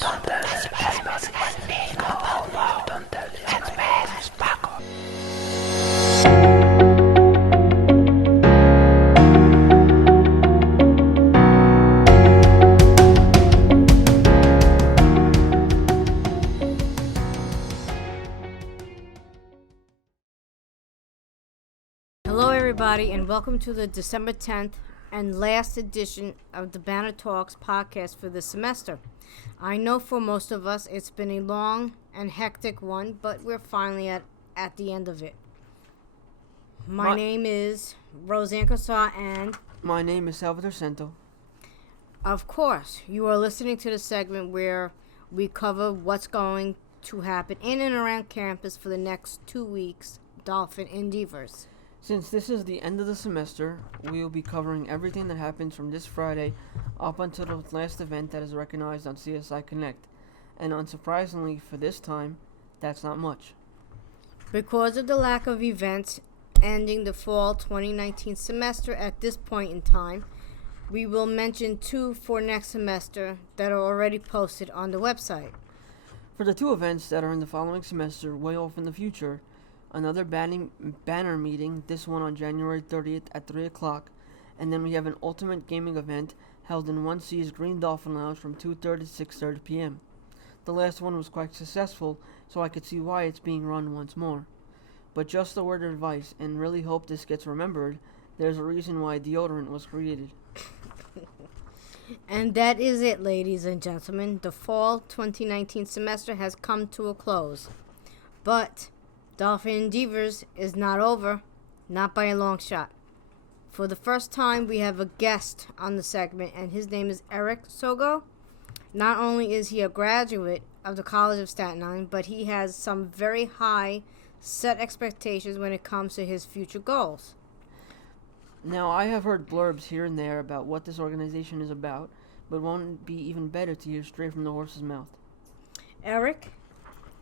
Don't tell anybody. No, don't tell anybody. Paco. Hello everybody and welcome to the December 10th and last edition of the BannerTalks podcast for this semester. I know for most of us it's been a long and hectic one, but we're finally at the end of it. My name is Roseanne Cossar and my name is Salvador Cento. Of course, you are listening to the segment where we cover what's going to happen in and around campus for the next 2 weeks, Dolphin Endeavors. Since this is the end of the semester, we will be covering everything that happens from this Friday up until the last event that is recognized on CSI Connect. And unsurprisingly, for this time, that's not much. Because of the lack of events ending the fall 2019 semester at this point in time, we will mention 2 for next semester that are already posted on the website. For the 2 events that are in the following semester, way off in the future, another banner meeting, this one on January 30th at 3 o'clock, and then we have an ultimate gaming event held in 1C's Green Dolphin Lounge from 2:30 to 6:30 p.m. The last one was quite successful, so I could see why it's being run once more. But just a word of advice, and really hope this gets remembered, there's a reason why deodorant was created. And that is it, ladies and gentlemen. The fall 2019 semester has come to a close. But Dolphin Endeavors is not over, not by a long shot. For the first time, we have a guest on the segment, and his name is Eric Sogo. Not only is he a graduate of the College of Staten Island, but he has some very high set expectations when it comes to his future goals. Now, I have heard blurbs here and there about what this organization is about, but won't it be even better to hear straight from the horse's mouth? Eric,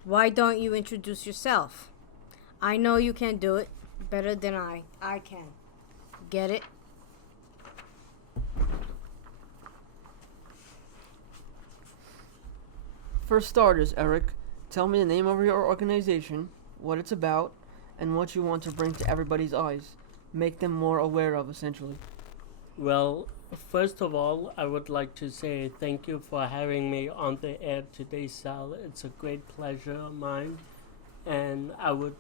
why don't you introduce yourself? I know you can do it better than I can. Get it? For starters, Eric, tell me the name of your organization, what it's about, and what you want to bring to everybody's eyes. Make them more aware of, essentially. Well, first of all, I would like to say thank you for having me on the air today, Sal. It's a great pleasure of mine. And I would,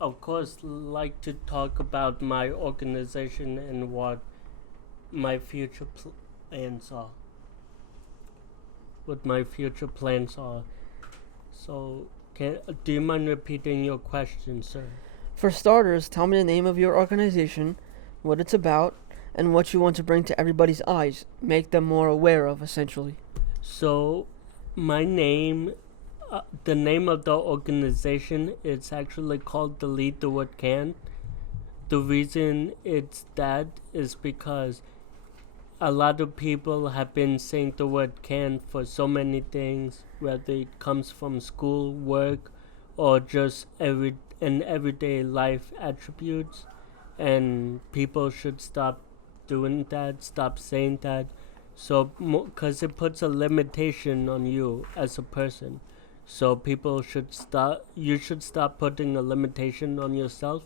of course, like to talk about my organization and what my future plans are. So, do you mind repeating your question, sir? For starters, tell me the name of your organization, what it's about, and what you want to bring to everybody's eyes. Make them more aware of, essentially. So, my name, the name of the organization, it's actually called Delete the Word Can. The reason it's that is because a lot of people have been saying the word can for so many things, whether it comes from school, work, or just everyday life attributes. And people should stop doing that, stop saying that. So, because it puts a limitation on you as a person. So you should stop putting a limitation on yourself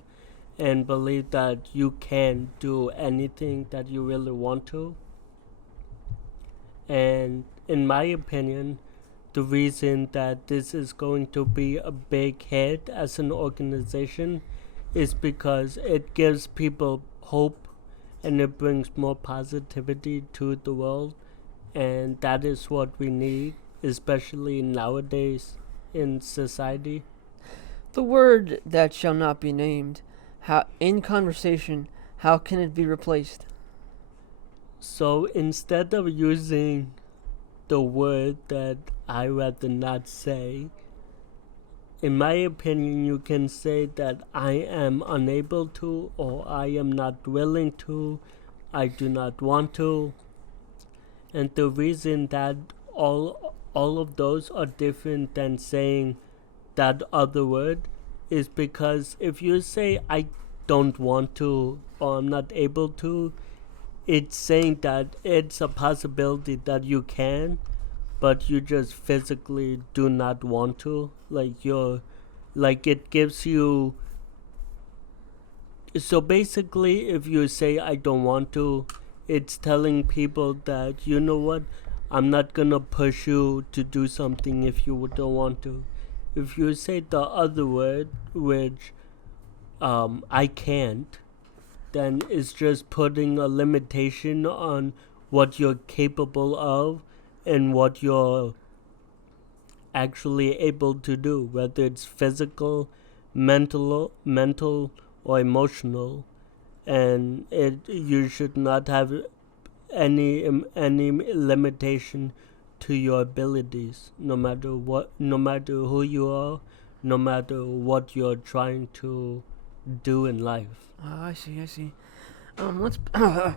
and believe that you can do anything that you really want to. And in my opinion, the reason that this is going to be a big hit as an organization is because it gives people hope and it brings more positivity to the world. And that is what we need, especially nowadays in society. The word that shall not be named, how in conversation, how can it be replaced? So instead of using the word that I rather not say, in my opinion, you can say that I am unable to, or I am not willing to, I do not want to. And the reason that all of those are different than saying that other word is because if you say I don't want to or I'm not able to, it's saying that it's a possibility that you can, but you just physically do not want to. Like it gives you. So basically, if you say I don't want to, it's telling people that, you know what, I'm not gonna push you to do something if you don't want to. If you say the other word, which I can't, then it's just putting a limitation on what you're capable of and what you're actually able to do, whether it's physical, mental, or emotional. And you should not have any limitation to your abilities, no matter who you are, no matter what you're trying to do in life. I see. Let's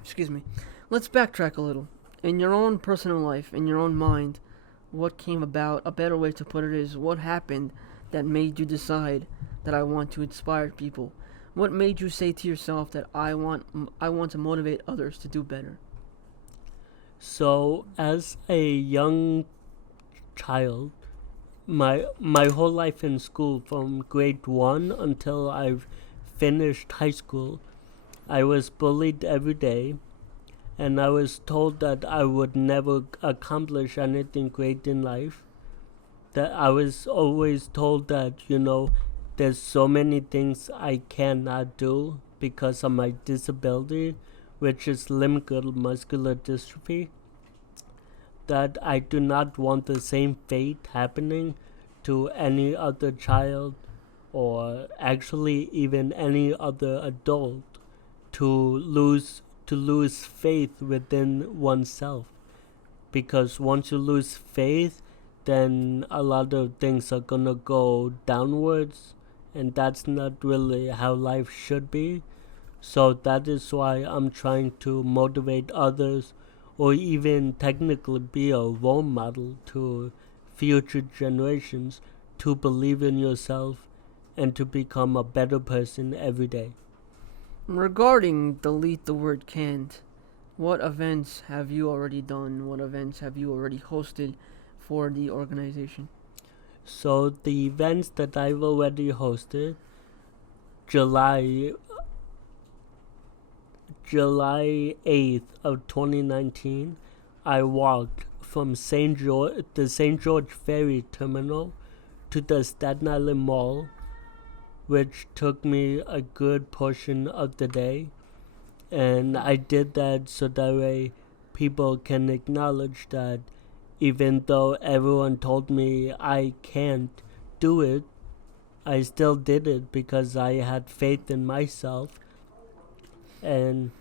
excuse me. Let's backtrack a little. In your own personal life, in your own mind, what came about? A better way to put it is, what happened that made you decide that I want to inspire people? What made you say to yourself that I want to motivate others to do better? So, as a young child, my whole life in school, from grade 1 until I've finished high school, I was bullied every day, and I was told that I would never accomplish anything great in life. That I was always told that, there's so many things I cannot do because of my disability, which is limb-girdle muscular dystrophy, that I do not want the same fate happening to any other child, or actually even any other adult, to lose faith within oneself. Because once you lose faith, then a lot of things are gonna go downwards, and that's not really how life should be. So that is why I'm trying to motivate others, or even technically be a role model to future generations, to believe in yourself and to become a better person every day. Regarding delete the word can't, what events have you already done? What events have you already hosted for the organization? So the events that I've already hosted, July 8th of 2019, I walked from the St. George Ferry Terminal to the Staten Island Mall, which took me a good portion of the day. And I did that so that way people can acknowledge that even though everyone told me I can't do it, I still did it because I had faith in myself. And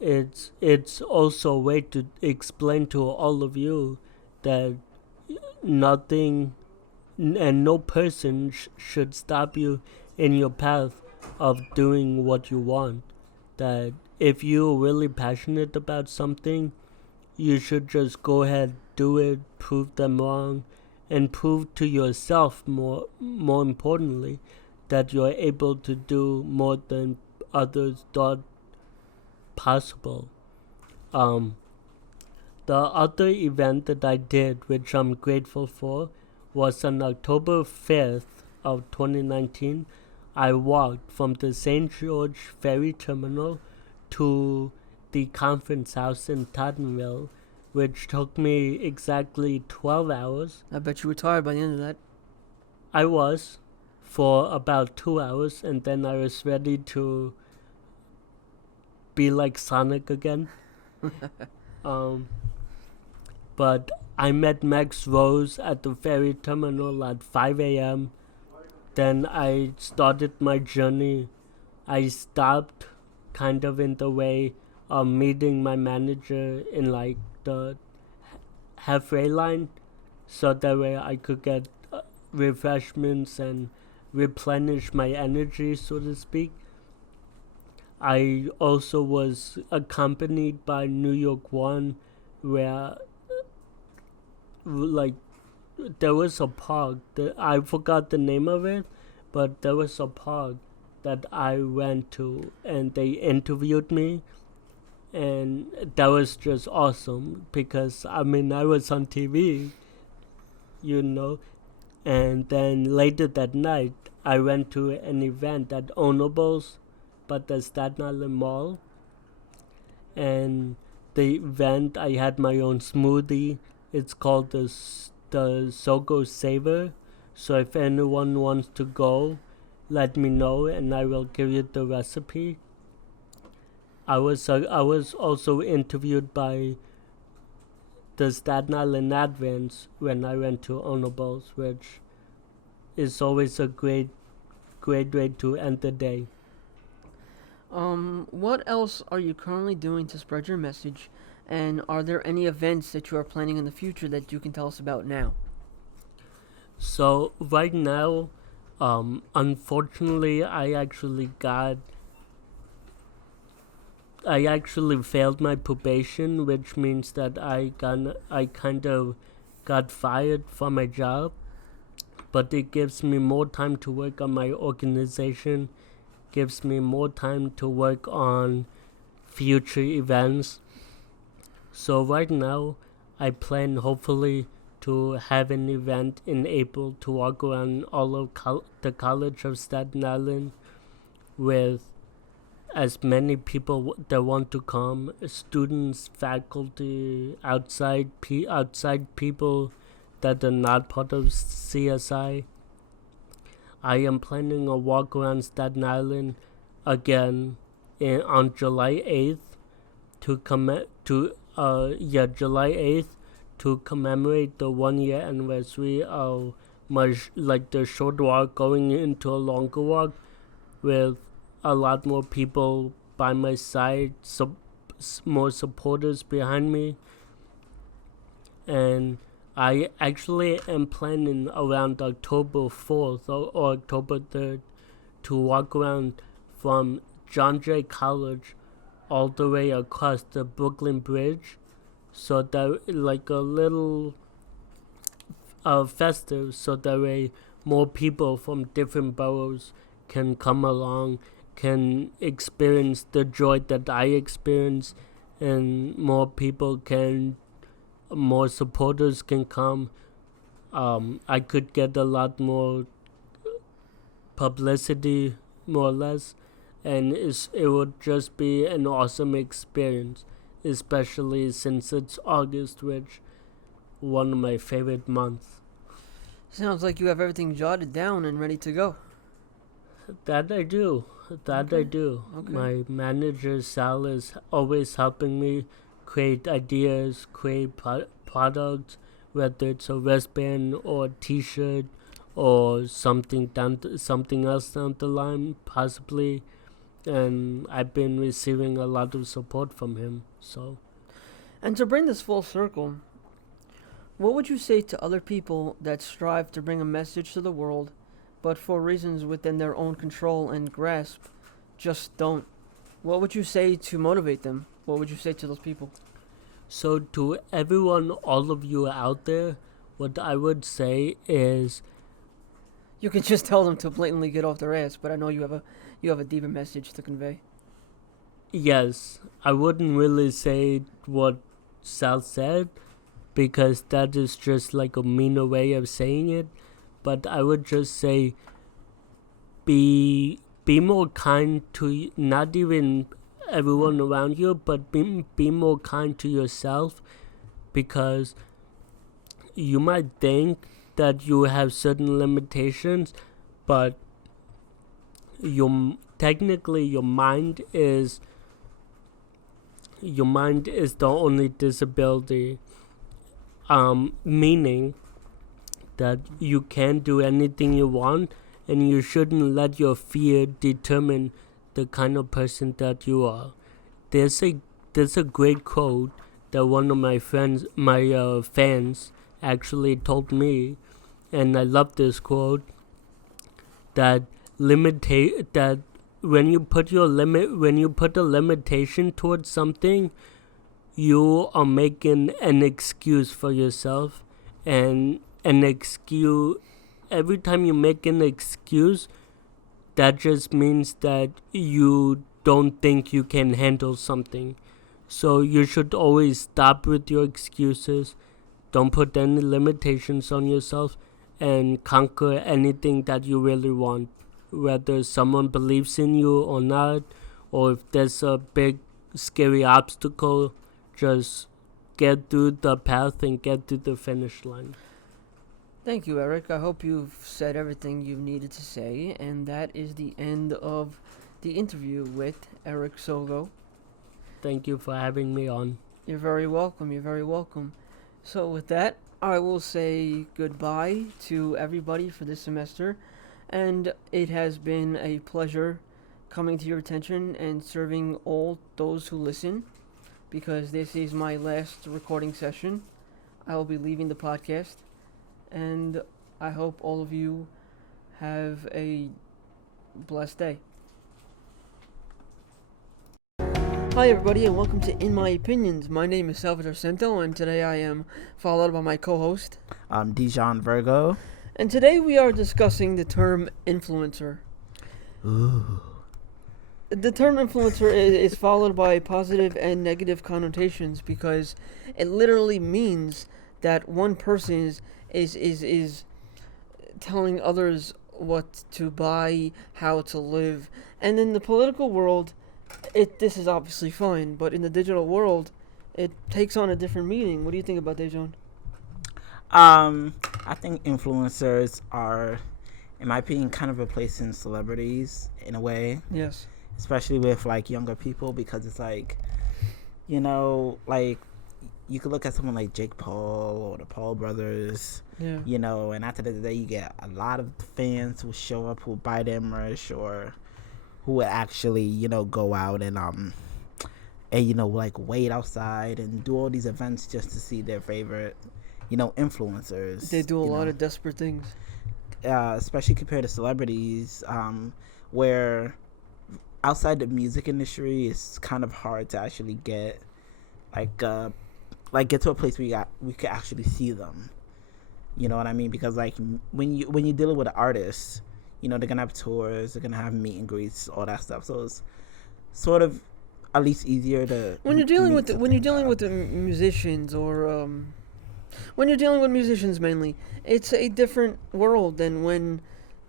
it's also a way to explain to all of you that nothing and no person should stop you in your path of doing what you want. That if you're really passionate about something, you should just go ahead, do it, prove them wrong, and prove to yourself, more importantly, that you're able to do more than others thought possible. The other event that I did, which I'm grateful for, was on October 5th of 2019. I walked from the St. George Ferry Terminal to the conference house in Tottenville, which took me exactly 12 hours. I bet you were tired by the end of that. I was, for about 2 hours, and then I was ready to be like Sonic again. But I met Max Rose at the ferry terminal at 5 a.m. Then I started my journey. I stopped kind of in the way of meeting my manager in like the halfway line, so that way I could get refreshments and replenish my energy, so to speak. I also was accompanied by New York One, where like there was a park that I forgot the name of it, but there was a park that I went to and they interviewed me, and that was just awesome because I mean I was on TV, you know. And then later that night, I went to an event at Onables, but the Staten Island Mall. And the event, I had my own smoothie. It's called the Sogo Saver. So if anyone wants to go, let me know and I will give you the recipe. I was also interviewed by the Staten Island Advance when I went to Onables, which is always a great way to end the day. What else are you currently doing to spread your message? And are there any events that you are planning in the future that you can tell us about now? So right now, unfortunately, I actually failed my probation, which means that I kind of got fired from my job. But it gives me more time to work on my organization, gives me more time to work on future events. So right now, I plan hopefully to have an event in April to walk around all of the College of Staten Island with as many people that want to come, students, faculty, outside people that are not part of CSI. I am planning a walk around Staten Island again on July 8th July 8th to commemorate the 1 year anniversary of the short walk going into a longer walk with a lot more people by my side, more supporters behind me. And I actually am planning around October 4th or October 3rd to walk around from John Jay College all the way across the Brooklyn Bridge, so that like a little festive, so that way more people from different boroughs can come along, can experience the joy that I experience, and more supporters can come. I could get a lot more publicity, more or less, and it would just be an awesome experience, especially since it's August, which one of my favorite months. Sounds like you have everything jotted down and ready to go. That I do. Okay. Okay. My manager Sal is always helping me create ideas, create products, whether it's a wristband or a T-shirt or something else down the line, possibly. And I've been receiving a lot of support from him. So. And to bring this full circle, what would you say to other people that strive to bring a message to the world, but for reasons within their own control and grasp, just don't? What would you say to motivate them? What would you say to those people? So to everyone, all of you out there, what I would say is, you can just tell them to blatantly get off their ass, but I know you have a deeper message to convey. Yes, I wouldn't really say what Sal said, because that is just like a meaner way of saying it. But I would just say, be more kind to not even everyone around you, but be more kind to yourself, because you might think that you have certain limitations, but technically your mind is the only disability, meaning that you can do anything you want, and you shouldn't let your fear determine the kind of person that you are. There's a great quote that one of my fans actually told me, and I love this quote, that when you put a limitation towards something, you are making an excuse for yourself, and every time you make an excuse, that just means that you don't think you can handle something. So you should always stop with your excuses. don't put any limitations on yourself, and conquer anything that you really want, whether someone believes in you or not, or if there's a big scary obstacle, just get through the path and get to the finish line. Thank you, Eric. I hope you've said everything you needed to say, and that is the end of the interview with Eric Sogo. Thank you for having me on. You're very welcome. You're very welcome. So with that, I will say goodbye to everybody for this semester, and it has been a pleasure coming to your attention and serving all those who listen, because this is my last recording session. I will be leaving the podcast, and I hope all of you have a blessed day. Hi everybody, and welcome to In My Opinions. My name is Salvador Cento, and today I am followed by my co-host. I'm Dijon Virgo. And today we are discussing the term influencer. Ooh. The term influencer is followed by positive and negative connotations, because it literally means that one person is telling others what to buy, how to live. And in the political world, this is obviously fine, but in the digital world, it takes on a different meaning. What do you think about that, John? I think influencers are, in my opinion, kind of replacing celebrities in a way. Yes. Especially with like younger people, because it's like, you know, like you could look at someone like Jake Paul or the Paul brothers, Yeah. you know, and after the day you get a lot of fans who show up, who buy their merch, or who would actually, you know, go out and you know, like wait outside and do all these events just to see their favorite, you know, influencers. They do a lot of desperate things. Especially compared to celebrities, where outside the music industry, it's kind of hard to actually get get to a place where we could actually see them. You know what I mean? Because like when you're dealing with an artist, you know, they're gonna have tours, they're gonna have meet and greets, all that stuff. So it's sort of at least easier to When you're dealing with the musicians, or when you're dealing with musicians mainly, it's a different world than when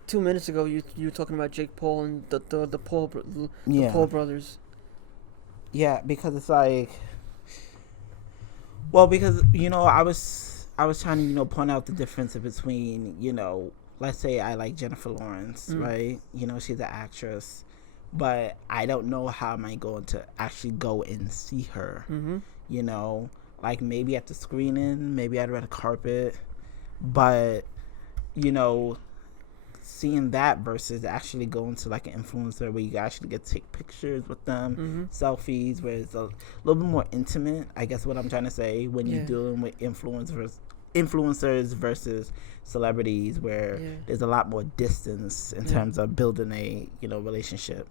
2 minutes ago you were talking about Jake Paul and the Paul brothers. Yeah, because it's like, well, because you know, I was trying to, you know, point out the difference between, you know, let's say I like Jennifer Lawrence, right? You know, she's an actress, but I don't know how am I going to actually go and see her. You know, like maybe at the screening, maybe at a red carpet, but you know, seeing that versus actually going to like an influencer where you actually get to take pictures with them, selfies, where it's a little bit more intimate, I guess what I'm trying to say, when you're dealing with influencers versus celebrities, where there's a lot more distance in terms of building a, you know, relationship.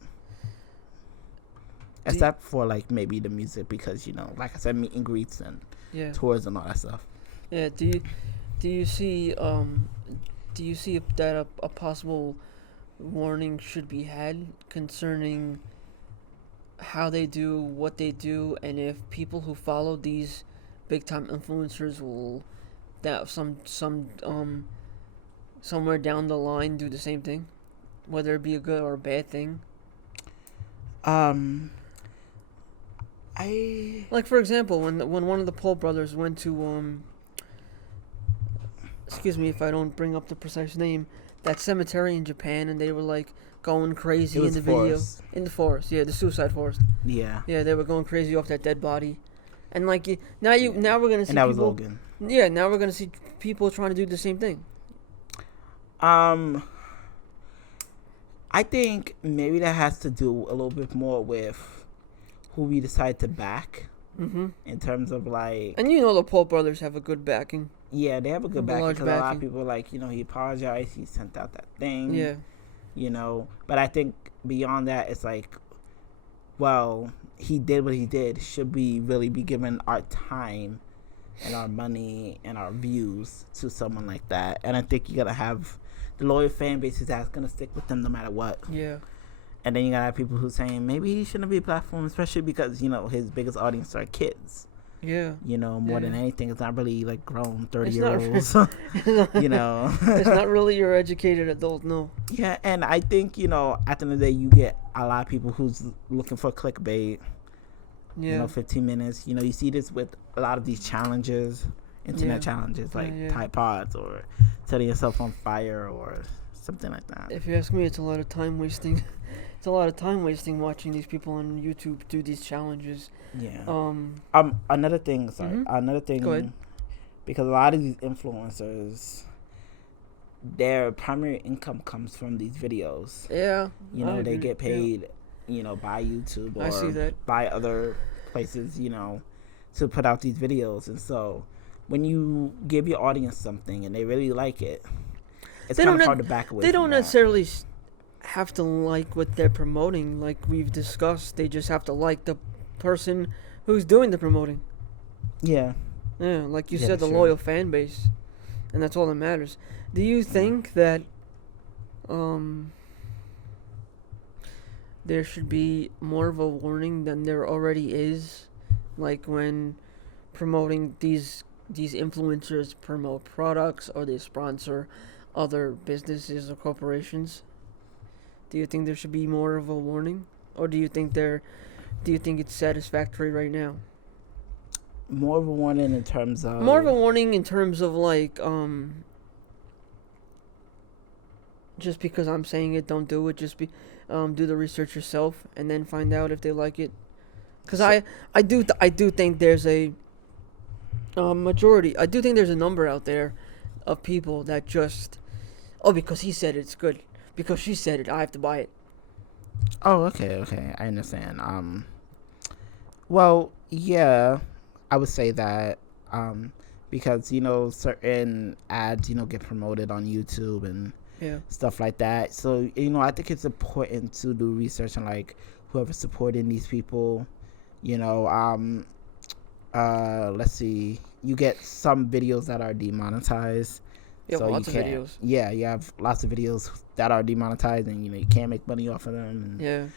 Except for like maybe the music, because, you know, like I said, meet and greets and tours and all that stuff. Yeah. Do you see that a possible warning should be had concerning how they do what they do, and if people who follow these big time influencers will that somewhere down the line do the same thing, whether it be a good or a bad thing? Like, for example, when one of the Paul brothers went to excuse me if I don't bring up the precise name, that cemetery in Japan, and they were like going crazy in the video. In the forest, the suicide forest. Yeah, they were going crazy off that dead body, and like now we're gonna see. And that was Logan. Yeah, now we're gonna see people trying to do the same thing. I think maybe that has to do a little bit more with who we decide to back, in terms of like. And you know the Paul brothers have a good backing. Yeah, they have a good backing, because a lot of people like, you know, he apologized, he sent out that thing. Yeah. You know, but I think beyond that, it's like, well, he did what he did. Should we really be giving our time and our money and our views to someone like that? And I think you're gonna have the loyal fan bases that's gonna stick with them no matter what. Yeah. And then you gotta have people who saying maybe he shouldn't be a platform, especially because, you know, his biggest audience are kids. Yeah. You know, more than Yeah. anything, it's not really like grown It's 30-year-olds. not. You know. It's not really your educated adult. No. Yeah, and I think, you know, at the end of the day, you get a lot of people who's looking for clickbait. Yeah. You know, 15 minutes. You know, you see this with a lot of these challenges, internet Yeah. challenges, like Yeah. Tide Pods or setting yourself on fire or something like that. If you ask me, it's a lot of time wasting. It's a lot of time wasting watching these people on YouTube do these challenges. Yeah. Um. Another thing, sorry. Mhm. Another thing, Go ahead. because a lot of these influencers, their primary income comes from these videos. Yeah. You I know, they agree. get paid, you know, by YouTube I see or that. by other places, you know, to put out these videos. And so when you give your audience something and they really like it, it's They kind don't of ne- hard to back away They from don't that. necessarily have to like what they're promoting, like we've discussed. They just have to like the person who's doing the promoting. Yeah. Yeah, like you Yeah, said, the that's true. loyal fan base, and that's all that matters. Do you think that there should be more of a warning than there already is, like when promoting these influencers promote products or they sponsor other businesses or corporations? Do you think there should be more of a warning, or do you think it's satisfactory right now? More of a warning in terms of More of a warning in terms of like just because I'm saying it, don't do it. Just do the research yourself and then find out if they like it. Because I do think there's a majority. I do think there's a number out there of people that just, oh, because he said it's good, because she said it, I have to buy it. Oh, okay, I understand. Well, yeah, I would say that, because, you know, certain ads, you know, get promoted on YouTube and Yeah. stuff like that. So, you know, I think it's important to do research on, like, whoever's supporting these people. You know, let's see, you get some videos that are demonetized. You have so lots you of can't, videos. Yeah, you have lots of videos that are demonetized, and, you know, you can't make money off of them. And Yeah.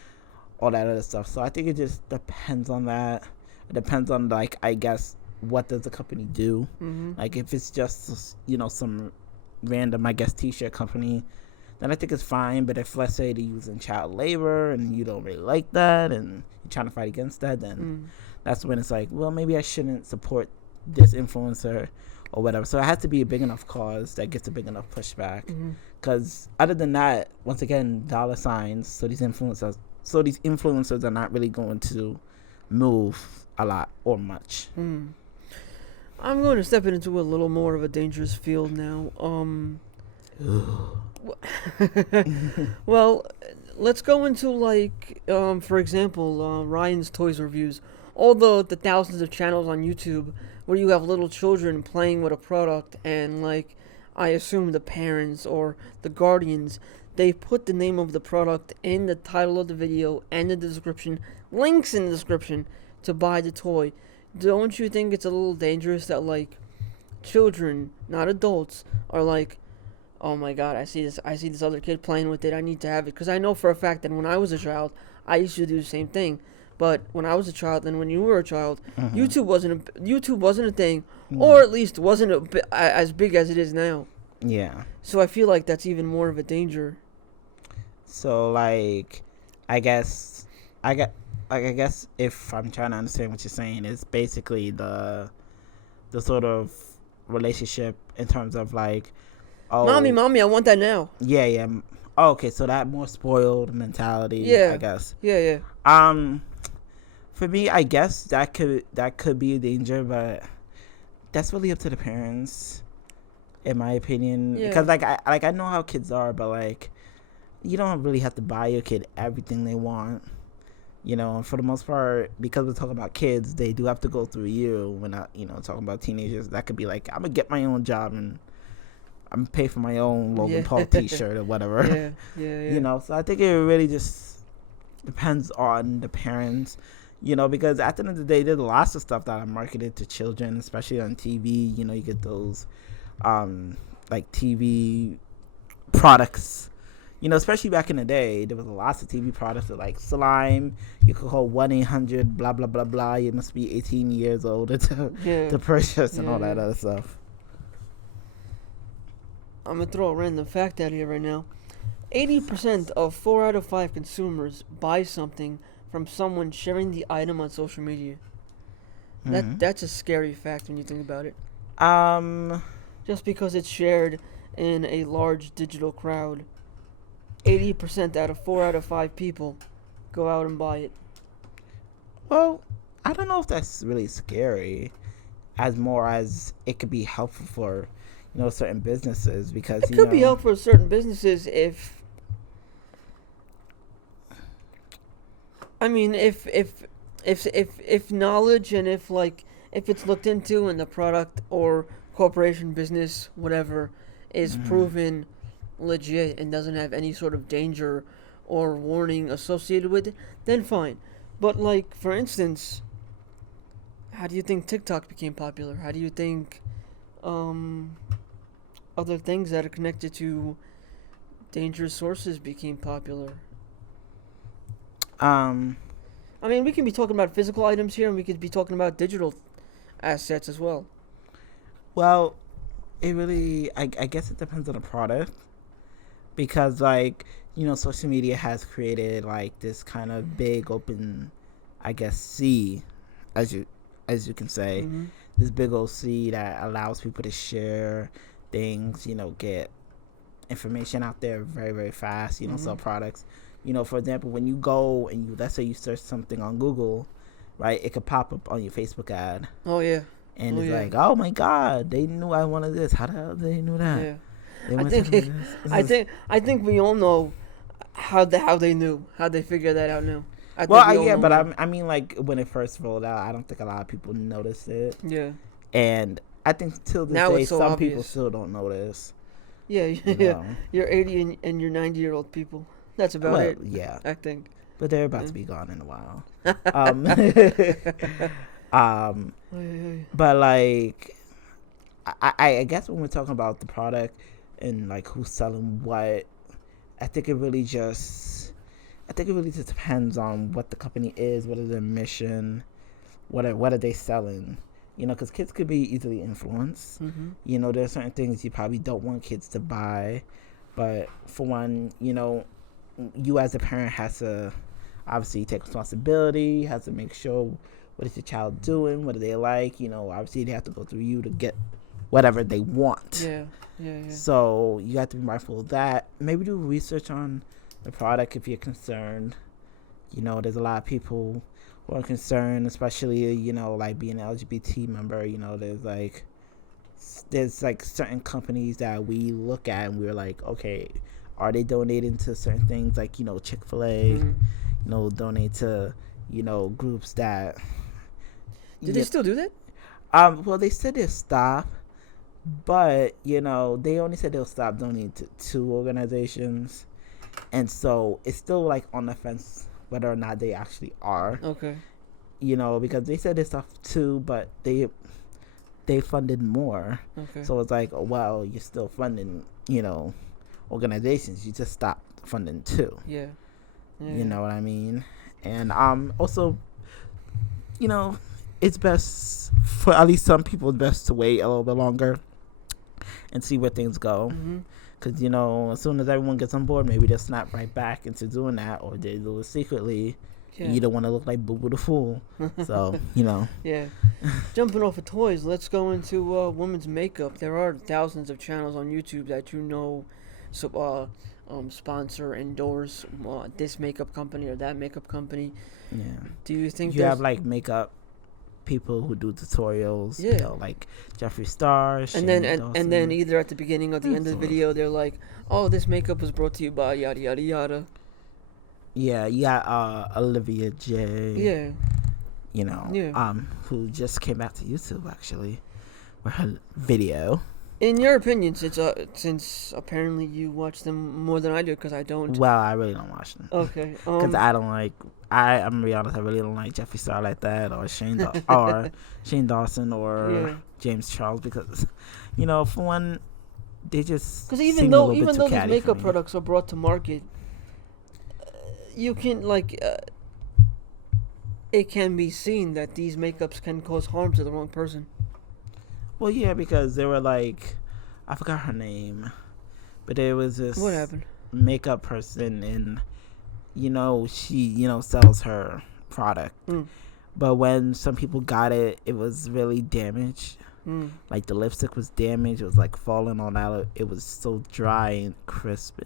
all that other stuff. So I think it just depends on that. It depends on, like, I guess, what does the company do? Mhm. Like, if it's just, you know, some random, I guess, t-shirt company, then I think it's fine. But if, let's say, they're using child labor and you don't really like that and you're trying to fight against that, then that's when it's like, well, maybe I shouldn't support this influencer or whatever. So it has to be a big enough cause that gets a big enough pushback. Because other than that, once again, dollar signs. So these influencers are not really going to move a lot or much. I'm going to step into a little more of a dangerous field now. Well, let's go into, like, for example, Ryan's Toys Reviews. All the thousands of channels on YouTube where you have little children playing with a product, and, like, I assume the parents or the guardians, they put the name of the product in the title of the video and the description, links in the description to buy the toy. Don't you think it's a little dangerous that, like, children, not adults, are like, oh my god, I see this other kid playing with it, I need to have it? Because I know for a fact that when I was a child, I used to do the same thing. But when I was a child and when you were a child, YouTube wasn't a thing, or at least wasn't as big as it is now. Yeah. So I feel like that's even more of a danger. So, like, I guess if I'm trying to understand what you're saying, it's basically the sort of relationship in terms of, like, oh, Mommy, I want that now. Yeah. Oh, okay, so that more spoiled mentality. Yeah. I guess. Yeah. For me, I guess that could be a danger, but that's really up to the parents, in my opinion. Yeah. Because, like, I know how kids are, but, like, you don't really have to buy your kid everything they want. You know, and for the most part, because we're talking about kids, they do have to go through you. We're not, you know, talking about teenagers. That could be like, I'm gonna get my own job and I'm gonna pay for my own Logan Paul T-shirt or whatever. Yeah. You know, so I think it really just depends on the parents. You know, because at the end of the day, there's lots of stuff that are marketed to children, especially on TV. You know, you get those, like, TV products, especially back in the day, there was lots of TV products that, like slime. You could call 1-800 blah blah blah blah. You must be 18 years old to purchase and all that other stuff. I'm gonna throw a random fact out here right now. 80% of 4 out of 5 consumers buy something from someone sharing the item on social media. That's a scary fact when you think about it. Just because it's shared in a large digital crowd, 80% out of 4 out of 5 people go out and buy it. Well, I don't know if that's really scary, as more as it could be helpful for, certain businesses, because it could be helpful for certain businesses if knowledge and if it's looked into and the product or corporation, business, whatever, is proven legit and doesn't have any sort of danger or warning associated with it, then fine. But for instance, how do you think TikTok became popular? How do you think other things that are connected to dangerous sources became popular? We can be talking about physical items here, and we could be talking about digital assets as well. Well, it really, I guess it depends on the product, because social media has created this kind of big open, I guess, sea, as you can say, this big old sea that allows people to share things, get information out there very, very fast, sell products. For example, when you go and let's say you search something on Google, right, it could pop up on your Facebook ad. Oh yeah. And it's like, oh my God, they knew I wanted this. How the hell did they knew that? Yeah. I think we all know how they knew, how they figured that out now. But I mean, when it first rolled out, I don't think a lot of people noticed it. Yeah. And I think till this day, some people still don't notice. Yeah, yeah. You're 80 and you're 90-year-old people. That's about it. Yeah. I think. But they're about to be gone in a while. But I guess when we're talking about the product and who's selling what, I think it really just depends on what the company is, what is their mission, what are they selling. Because kids could be easily influenced. There are certain things you probably don't want kids to buy, but for one, you as a parent has to obviously take responsibility, has to make sure what is your child doing, what do they like, obviously they have to go through you to get whatever they want. Yeah. So you have to be mindful of that. Maybe do research on the product if you're concerned. There's a lot of people who are concerned, especially, being an LGBT member, there's certain companies that we look at and we're like, okay, are they donating to certain things Chick-fil-A, donate to, groups that... Did they still do that? Well, they said they'll stop, but, they only said they'll stop donating to 2 organizations. And so it's still, on the fence whether or not they actually are. Okay. Because they said they stopped 2, but they funded more. Okay. So it's well, you're still funding, organizations. You just stopped funding 2. Yeah. You know what I mean? And also, it's best for at least some people. It's best to wait a little bit longer and see where things go. Because as soon as everyone gets on board, maybe they'll snap right back into doing that, or they do it secretly. Yeah. You don't want to look like Boo Boo the Fool. So Yeah. Jumping off of toys, let's go into women's makeup. There are thousands of channels on YouTube that sponsor, endorse this makeup company or that makeup company. Yeah. Do you think you have makeup people who do tutorials? Yeah. Like Jeffree Star, and then either at the beginning or the end of the video, they're like, "Oh, this makeup was brought to you by yada yada yada." Yeah, you got Olivia J. Yeah. Who just came back to YouTube actually with her video. In your opinion, since apparently you watch them more than I do, because I don't. Well, I really don't watch them. Okay. Because I don't like. I'm gonna be honest. I really don't like Jeffree Star like that, or Shane Dawson, or James Charles, because, for one, they just because even though these makeup products are brought to market, you can it can be seen that these makeups can cause harm to the wrong person. Well, yeah, because they were like, I forgot her name, but there was this What happened? makeup person, and she sells her product, but when some people got it, it was really damaged. Like the lipstick was damaged. It was like falling on out. It was so dry and crisp,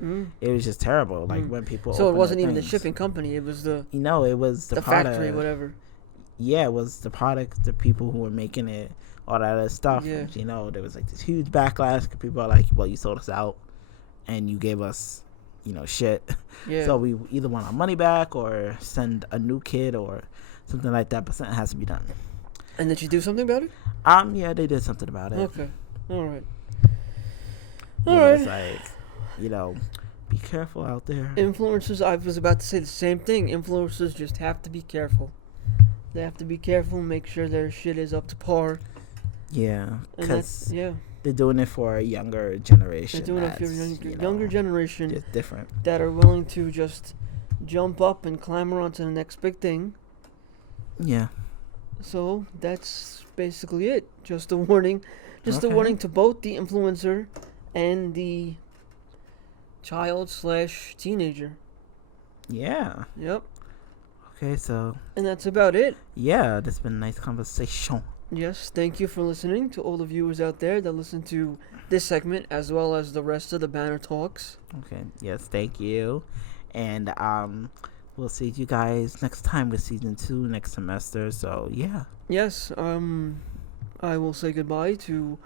and it was just terrible. Like when people so it wasn't even the shipping company. It was the it was the product. Factory, whatever. Yeah, it was the product, the people who were making it, all that other stuff. Yeah. And, there was like this huge backlash. People are like, well, you sold us out and you gave us, shit. Yeah. So we either want our money back or send a new kit or something like that, but something has to be done. And did you do something about it? Yeah, they did something about it. Okay. All right. It's like, be careful out there. Influencers, I was about to say the same thing. Influencers just have to be careful. They have to be careful, make sure their shit is up to par. Yeah, because yeah, they're doing it for a younger generation. They're doing it for a younger generation. It's different. That are willing to just jump up and clamber onto the next big thing. Yeah. So that's basically it. Just a warning. Just a warning to both the influencer and the child/teenager. Yeah. Yep. Okay, so. And that's about it. Yeah, this has been a nice conversation. Yes, thank you for listening to all the viewers out there that listen to this segment as well as the rest of the Banner Talks. Okay, yes, thank you. And we'll see you guys next time with season 2 next semester. So yeah. Yes, I will say goodbye to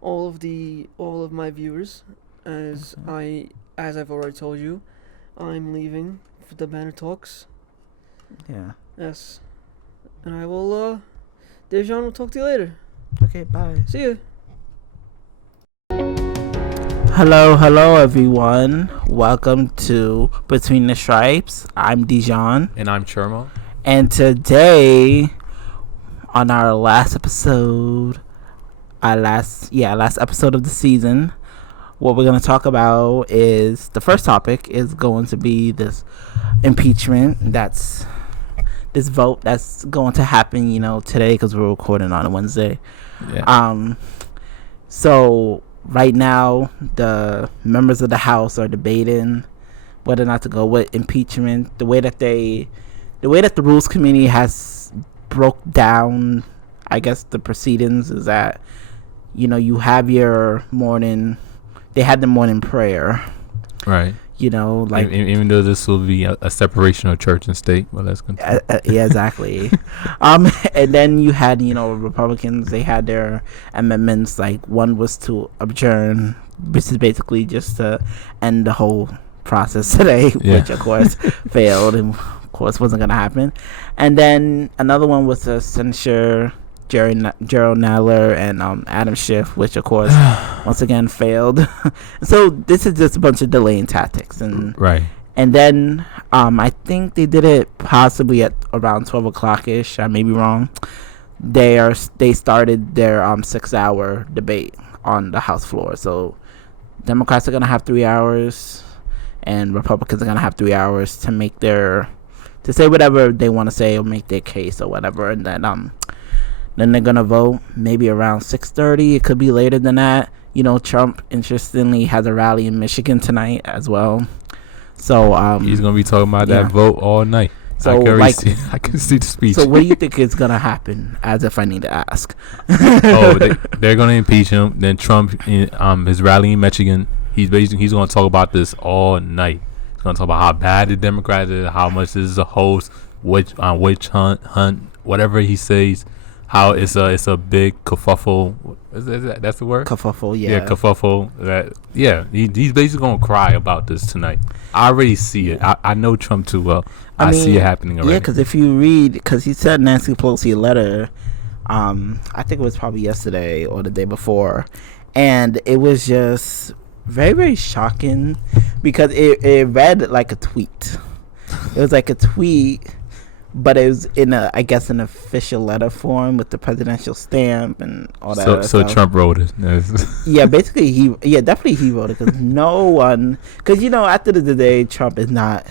all of my viewers as I've already told you, I'm leaving for the Banner Talks. Yeah. Yes. And I will Dejan will talk to you later. Okay, bye. See ya. Hello everyone. Welcome to Between the Stripes. I'm Dijon. And I'm Chermo. And today, on our last episode, last episode of the season, what we're going to talk about is, the first topic is going to be this impeachment. That's this vote that's going to happen, today, because we're recording on a Wednesday. Yeah. So right now, the members of the House are debating whether or not to go with impeachment. The way that the Rules Committee has broke down, I guess, the proceedings is that, you have your morning. They had the morning prayer. Right. Even though this will be a separation of church and state, well, that's good. Yeah, exactly. And then you had, Republicans. They had their amendments. Like, one was to adjourn, which is basically just to end the whole process today, which of course failed, and of course wasn't going to happen. And then another one was to censure Gerald Nadler and Adam Schiff, which of course once again failed. So this is just a bunch of delaying tactics, and right. And then I think they did it possibly at around 12 o'clock ish. I may be wrong. They started their 6-hour debate on the House floor. So Democrats are gonna have 3 hours, and Republicans are gonna have 3 hours to say whatever they want to say or make their case or whatever, and then they're gonna vote maybe around 6:30. It could be later than that. Trump, interestingly, has a rally in Michigan tonight as well. So he's gonna be talking about that vote all night. So I can see the speech. So what do you think is gonna happen? As if I need to ask. They're gonna impeach him. Then Trump, his rally in Michigan, he's gonna talk about this all night. He's gonna talk about how bad the Democrats is, how much this is a hoax, witch hunt, whatever he says. How it's a big kerfuffle. That's the word? Kerfuffle, yeah. Yeah, kerfuffle. He's basically gonna cry about this tonight. I already see it. I know Trump too well. I see it happening already. Yeah, because if you read, because he sent Nancy Pelosi a letter, I think it was probably yesterday or the day before, and it was just very, very shocking because it read like a tweet. It was like a tweet, but it was in I guess an official letter form with the presidential stamp and all that. So stuff. Trump wrote it. Yeah, basically definitely he wrote it, because no one, because at the end of the day, Trump is not.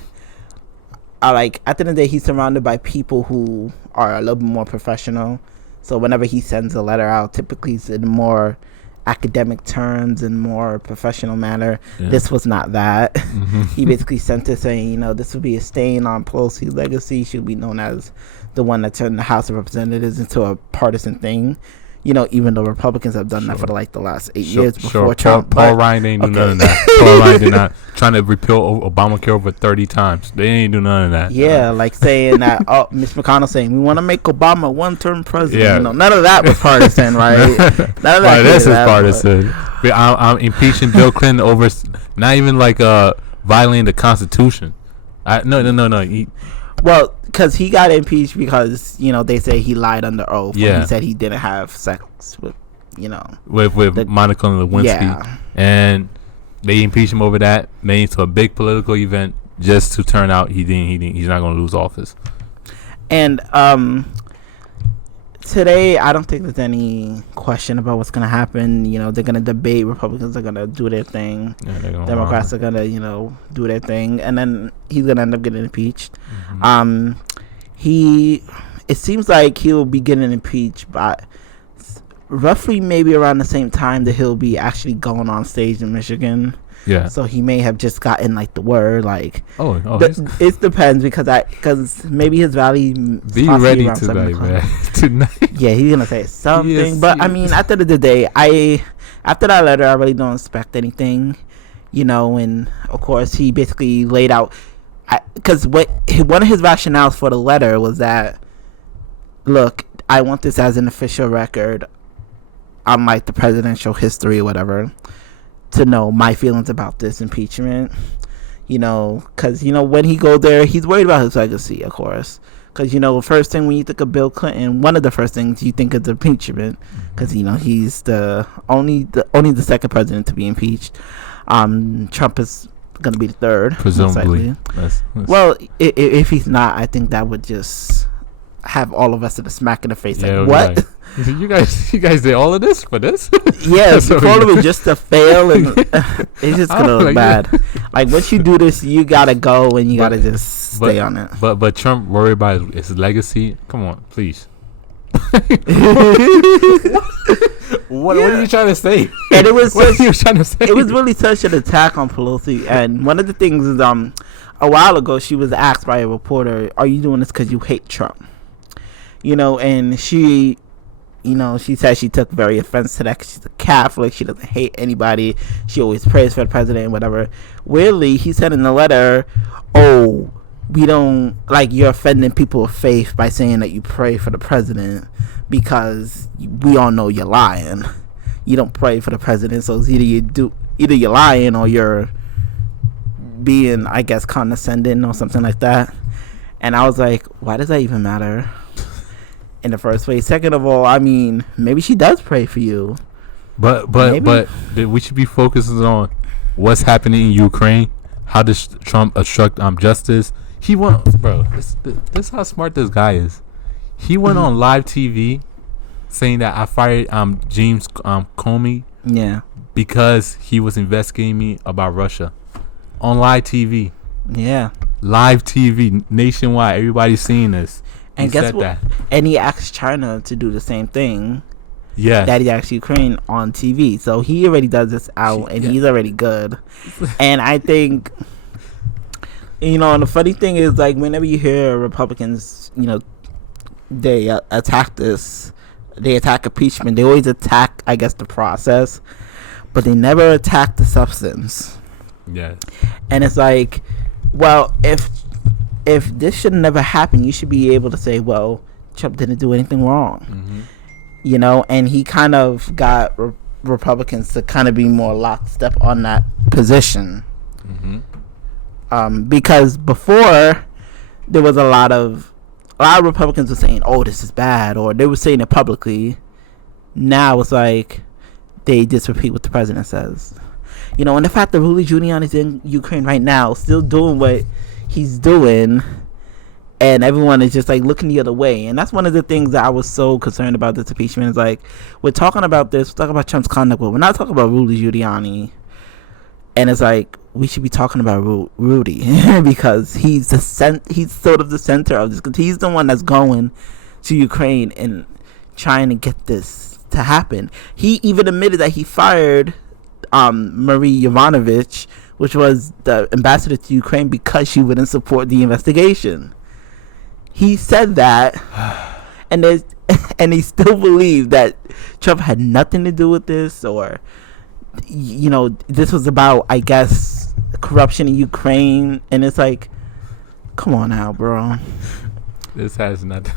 At the end of the day, he's surrounded by people who are a little bit more professional. So whenever he sends a letter out, typically it's in more academic terms and more professional manner. Yeah. This was not that. Mm-hmm. He basically sent it saying, this would be a stain on Pelosi's legacy. She'll be known as the one that turned the House of Representatives into a partisan thing. Even though Republicans have done that for the last 8 years before Trump. Paul Ryan ain't do none of that. Paul Ryan did not trying to repeal Obamacare over 30 times. They ain't do none of that. Yeah, saying that. Mitch McConnell saying we want to make Obama one-term president. Yeah. None of that was partisan, right? None of that. This is partisan. I'm impeaching Bill Clinton over not even violating the Constitution. No. Well, because he got impeached because they say he lied under oath. Yeah, he said he didn't have sex with with Monica Lewinsky. Yeah, and they impeached him over that. Made it to a big political event just to turn out he's not going to lose office. And today, I don't think there's any question about what's going to happen. They're going to debate. Republicans are going to do their thing. Yeah, Democrats are going to, do their thing. And then he's going to end up getting impeached. Mm-hmm. It seems like he'll be getting impeached by roughly maybe around the same time that he'll be actually going on stage in Michigan. Yeah. So he may have just gotten the word it depends because maybe his rally be ready tonight, man. Tonight. Yeah, he's gonna say something. Yes, but I mean, at the end of the day, after that letter, I really don't expect anything. And of course he basically laid out because one of his rationales for the letter was that, look, I want this as an official record on the presidential history or whatever, to know my feelings about this impeachment, because when he goes there, he's worried about his legacy, of course, because the first thing when you think of Bill Clinton, one of the first things you think is impeachment, because he's the second president to be impeached. Trump is going to be the third, presumably. Well, if he's not, I think that would just have all of us in a smack in the face. What? You guys did all of this for this? Yeah, for all of it just to fail, and it's just gonna look bad. Once you do this, you gotta go and you gotta just stay on it. But Trump worried about his legacy. Come on, please. What are you trying to say? And it was what are you trying to say? It was really such an attack on Pelosi. And one of the things is a while ago she was asked by a reporter, "Are you doing this because you hate Trump?" And she. She said she took very offense to that because she's a Catholic. She doesn't hate anybody. She always prays for the president and whatever. Weirdly, he said in the letter, we don't, you're offending people of faith by saying that you pray for the president because we all know you're lying. You don't pray for the president, so it's either you're lying or you're being, I guess, condescending or something like that. And I was like, why does that even matter? In the first place. Second of all, I mean, maybe she does pray for you. But we should be focusing on what's happening in Ukraine. How does Trump obstruct justice? He went, bro. This how smart this guy is. He went on live TV saying that I fired James Comey. Yeah. Because he was investigating me about Russia on live TV. Yeah. Live TV nationwide. Everybody's seeing this. And guess what? That. And he asked China to do the same thing. Yeah. That he asked Ukraine on TV. So he already does this out, and he's already good. And I think, and the funny thing is, whenever you hear Republicans, they attack this, they attack impeachment. They always attack, I guess, the process, but they never attack the substance. Yeah. And it's well, if this should never happen, you should be able to say, well, Trump didn't do anything wrong. Mm-hmm. And he kind of got Republicans to kind of be more lockstep on that position. Mm-hmm. Because before, there was a lot of Republicans were saying, this is bad, or they were saying it publicly. Now it's they just repeat what the president says. And the fact that Rudy Giuliani is in Ukraine right now, still doing what he's doing, and everyone is just like looking the other way. And that's one of the things that I was so concerned about this impeachment. Is like, we're talking about this, we're talking about Trump's conduct, but we're not talking about Rudy Giuliani. And it's like, we should be talking about Rudy because he's he's sort of the center of this. Because he's the one that's going to Ukraine and trying to get this to happen. He even admitted that he fired Marie Yovanovitch, which was the ambassador to Ukraine, because she wouldn't support the investigation. He said that, and he still believed that Trump had nothing to do with this, or this was about, I guess, corruption in Ukraine. And it's like, come on now, bro. This has nothing.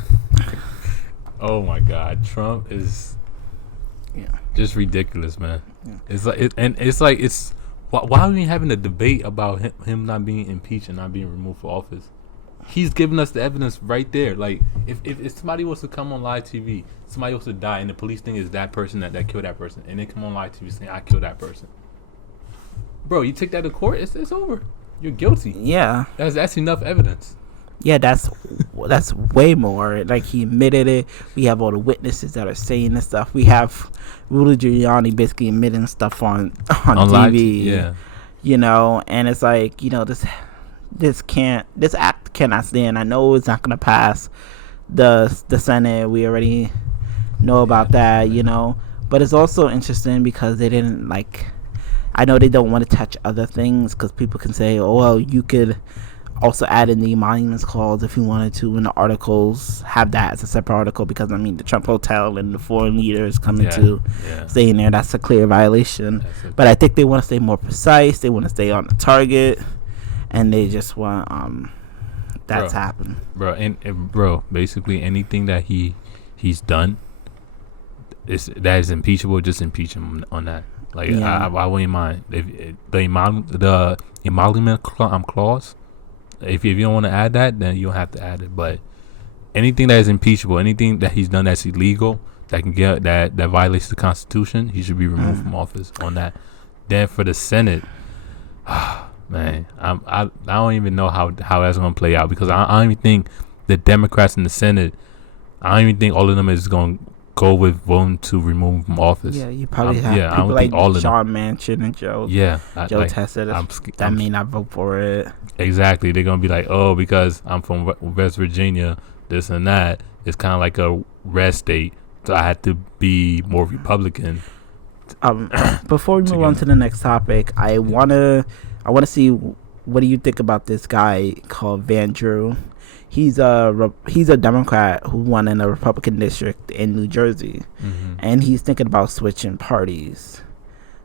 Oh my God, Trump is just ridiculous, man. It's why are we having a debate about him not being impeached and not being removed from office? He's giving us the evidence right there. Like, if somebody was to come on live TV, somebody was to die, and the police think is that person that killed that person, and they come on live TV saying, I killed that person. Bro, you take that to court, it's over. You're guilty. Yeah. That's enough evidence. Yeah, that's way more. Like, he admitted it. We have all the witnesses that are saying this stuff. We have Rudy Giuliani basically admitting stuff on TV. Yeah. And it's like, this act cannot stand. I know it's not gonna pass the Senate. We already know about that, but it's also interesting because they didn't, like, I know they don't want to touch other things because people can say, oh well, you could also add in the emoluments clause if you wanted to in the articles, have that as a separate article, because the Trump Hotel and the foreign leaders coming to stay in there, that's a clear violation. But I think they want to stay more precise. They want to stay on the target. And they just want that's happened, bro. And bro, basically anything that he's done that is impeachable. Just impeach him on that. Like, I wouldn't mind if the emolument clause. If you don't want to add that, then you don't have to add it. But anything that is impeachable, anything that he's done that's illegal, that can get that violates the Constitution, he should be removed from office on that. Then for the Senate. Man, I don't even know how that's gonna play out, because I don't even think the Democrats in the Senate, I don't even think all of them is gonna go with voting to remove from office. Yeah, you probably have people like Sean Manchin and Joe. Yeah, Joe Tessett. That may not vote for it. Exactly, they're gonna be like, oh, because I'm from West Virginia, this and that. It's kind of like a red state, so I had to be more Republican. Before we move on to the next topic, I wanna see, what do you think about this guy called Van Drew? He's a Democrat who won in a Republican district in New Jersey, and he's thinking about switching parties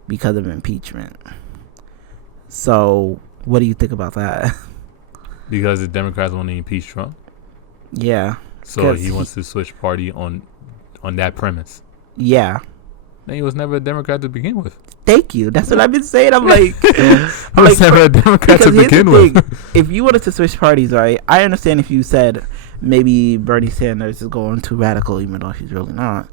because of impeachment. So, what do you think about that? Because the Democrats want to impeach Trump. Yeah. So he wants to switch party on that premise. Yeah. Then he was never a Democrat to begin with. Thank you. That's what I've been saying. I'm like, never a Democrat to begin with. If you wanted to switch parties, right? I understand if you said maybe Bernie Sanders is going too radical, even though he's really not.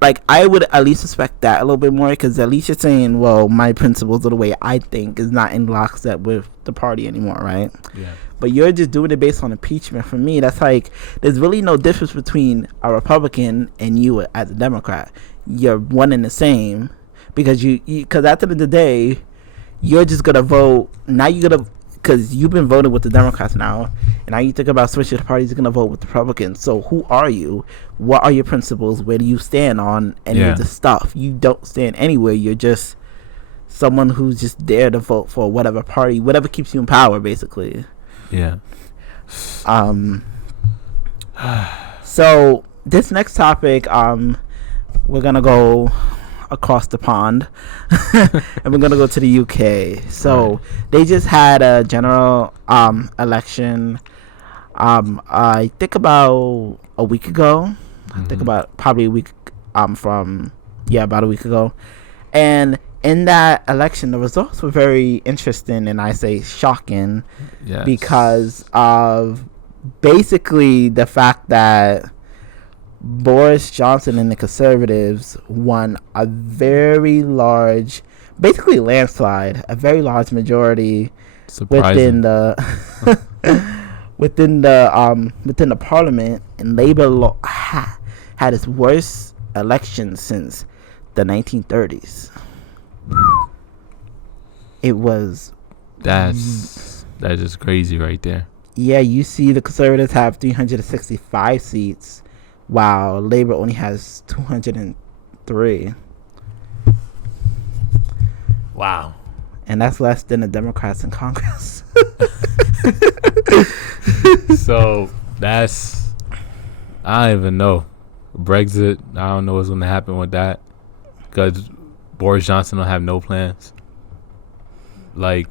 Like, I would at least suspect that a little bit more, because at least you're saying, well, my principles or the way I think is not in lockstep with the party anymore, right? Yeah. But you're just doing it based on impeachment. For me, that's like, there's really no difference between a Republican and you as a Democrat. You're one and the same, because because at the end of the day, you're just gonna vote. Now you're gonna, because you've been voting with the Democrats now, and now you think about switching parties, you're gonna vote with the Republicans. So who are you? What are your principles? Where do you stand on any of the stuff? You don't stand anywhere. You're just someone who's just there to vote for whatever party, whatever keeps you in power, basically. Yeah. So this next topic, we're gonna go across the pond and we're gonna go to the UK. So they just had a general election, I think about a week ago. I think about probably a week about a week ago. And in that election, the results were very interesting, and I say shocking, because of basically the fact that Boris Johnson and the Conservatives won a very large, basically landslide, a very large majority within the within the parliament, and Labour had its worst election since the 1930s. It was That's just crazy right there. Yeah, you see the Conservatives have 365 seats, while Labour only has 203. Wow. And that's less than the Democrats in Congress. So that's, I don't even know. Brexit, I don't know what's going to happen with that, because Boris Johnson don't have no plans. Like,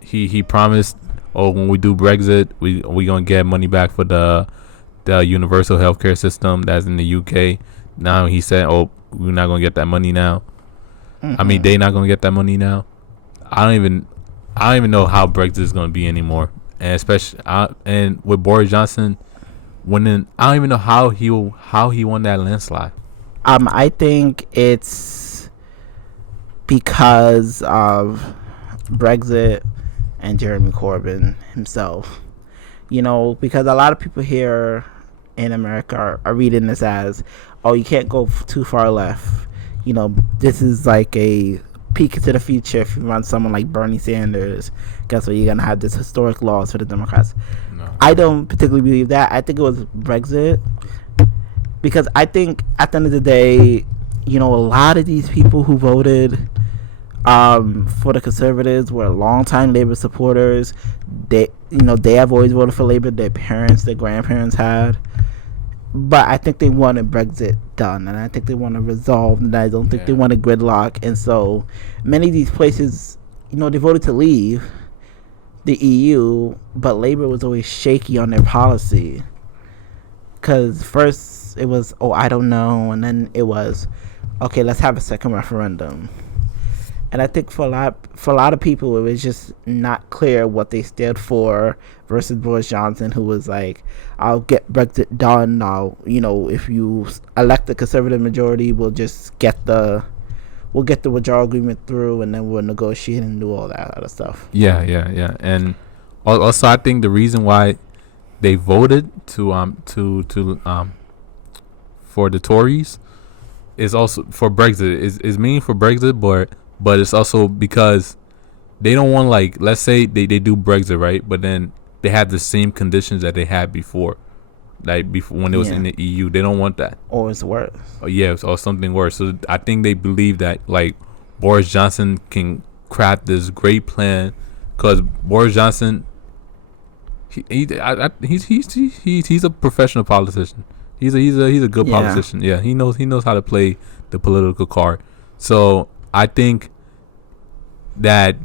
he promised, oh, when we do Brexit, we gonna get money back for the universal healthcare system that's in the UK. Now he said, oh, we're not gonna get that money now. I mean, they not gonna get that money now. I don't even know how Brexit is gonna be anymore. And especially and with Boris Johnson winning, I don't even know how he won that landslide. I think it's because of Brexit and Jeremy Corbyn himself. You know, because a lot of people here in America are reading this as, oh, you can't go too far left. You know, this is like a peek into the future. If you run someone like Bernie Sanders, guess what? You're going to have this historic loss for the Democrats. No. I don't particularly believe that. I think it was Brexit. Because I think at the end of the day, you know, a lot of these people who voted for the Conservatives were longtime Labour supporters. They have always voted for Labour. Their parents, their grandparents had. But I think they wanted Brexit done, and I think they want to resolve, and I don't think they want a gridlock. And so many of these places, you know, they voted to leave the EU, but Labour was always shaky on their policy. Because first it was, oh, I don't know, and then it was, okay, let's have a second referendum. And I think for a lot of people, it was just not clear what they stood for versus Boris Johnson, who was like, I'll get Brexit done. If you elect the Conservative majority, we'll get the withdrawal agreement through, and then we'll negotiate and do all that other stuff. Yeah. And also, I think the reason why they voted for the Tories is also for Brexit. Is meaning for Brexit, but it's also because they don't want, like, let's say they do Brexit, right? But then they have the same conditions that they had before. Like before when it was in the EU. They don't want that. Or it's worse. Or something worse. So I think they believe that, like, Boris Johnson can craft this great plan, because Boris Johnson, he's a professional politician. He's a good politician. Yeah, he knows how to play the political card. So I think that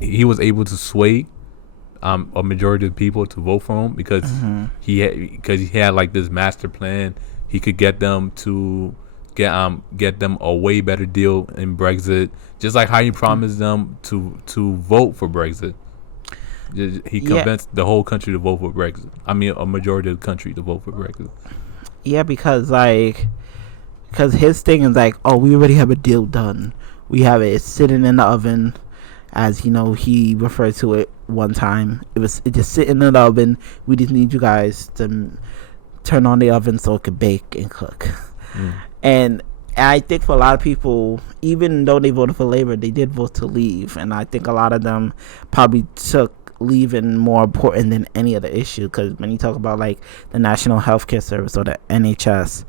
he was able to sway a majority of people to vote for him, because he had like this master plan. He could get them to get them a way better deal in Brexit, just like how he promised them to vote for Brexit. He convinced the whole country to vote for Brexit. I mean, a majority of the country to vote for Brexit. Yeah, because his thing is like, oh, we already have a deal done. We have it sitting in the oven, as you know, he referred to it one time. It just sitting in the oven. We just need you guys to turn on the oven so it could bake and cook. And I think for a lot of people, even though they voted for Labour, they did vote to leave. And I think a lot of them probably took leaving more important than any other issue, because when you talk about like the National Healthcare Service or the NHS,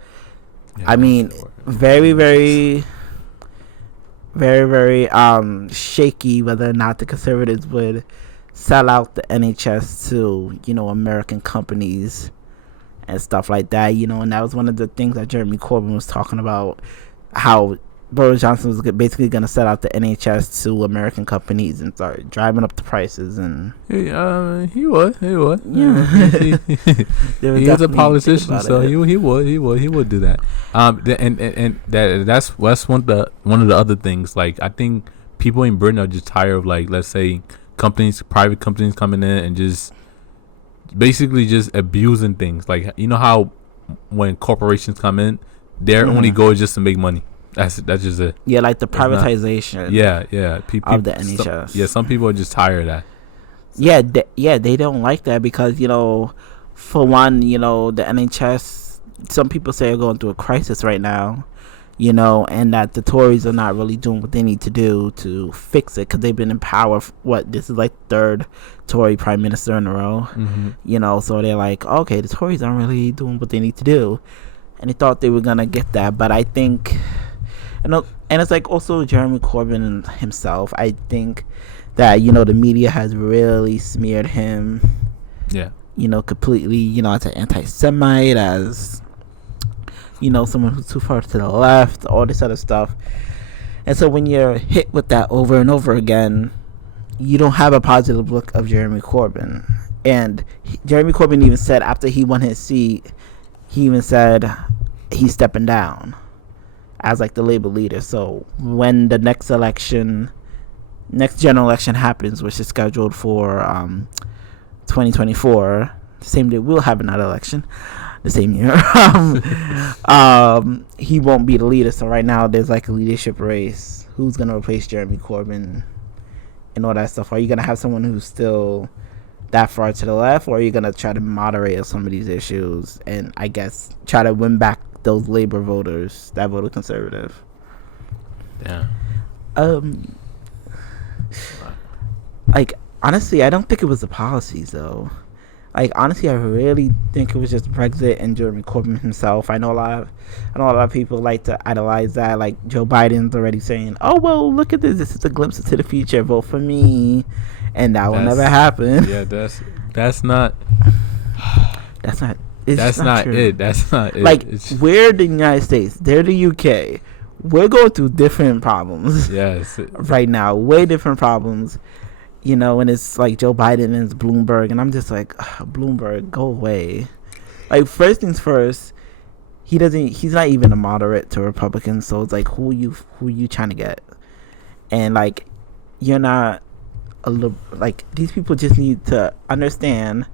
I mean, very, very, very, very shaky whether or not the Conservatives would sell out the NHS to, you know, American companies and stuff like that, you know. And that was one of the things that Jeremy Corbyn was talking about, how Boris Johnson was basically going to sell out the NHS to American companies and start driving up the prices. And he would. Yeah, he is a politician, so he would do that. And that's one of the other things. Like, I think people in Britain are just tired of, like, let's say private companies coming in and just basically just abusing things. Like, you know how when corporations come in, their only goal is just to make money. That's just it. Yeah, like the privatization. People of the NHS. Some people are just tired of that. They don't like that because for one, the NHS. Some people say are going through a crisis right now, and that the Tories are not really doing what they need to do to fix it because they've been in power. This is like third Tory prime minister in a row. So they're like, okay, the Tories aren't really doing what they need to do, and they thought they were gonna get that, but I think, and it's like also Jeremy Corbyn himself. I think that the media has really smeared him. Yeah. Completely. As an anti-Semite, as someone who's too far to the left, all this other stuff. And so when you're hit with that over and over again, you don't have a positive look of Jeremy Corbyn. And Jeremy Corbyn even said after he won his seat, he even said he's stepping down as like the Labour leader. So when the next general election happens, which is scheduled for 2024, the same day we'll have another election, the same year. He won't be the leader. So right now there's like a leadership race. Who's gonna replace Jeremy Corbyn and all that stuff? Are you gonna have someone who's still that far to the left, or are you gonna try to moderate some of these issues and I guess try to win back those Labour voters that voted Conservative? Yeah. Like honestly, I don't think it was the policies though. Like honestly, I really think it was just Brexit and Jeremy Corbyn himself. I know a lot of people like to idolize that. Like Joe Biden's already saying, "Oh well, look at this. This is a glimpse into the future. Vote for me," and that will never happen. Yeah, that's not. That's not. That's not true. it. That's not it. Like we're the United States. They're the UK. We're going through different problems. Yes. Right now, way different problems. And it's like Joe Biden and it's Bloomberg, and I'm just like, Bloomberg, go away. Like first things first, he's not even a moderate to Republicans, so it's like who you trying to get? And like you're not like these people just need to understand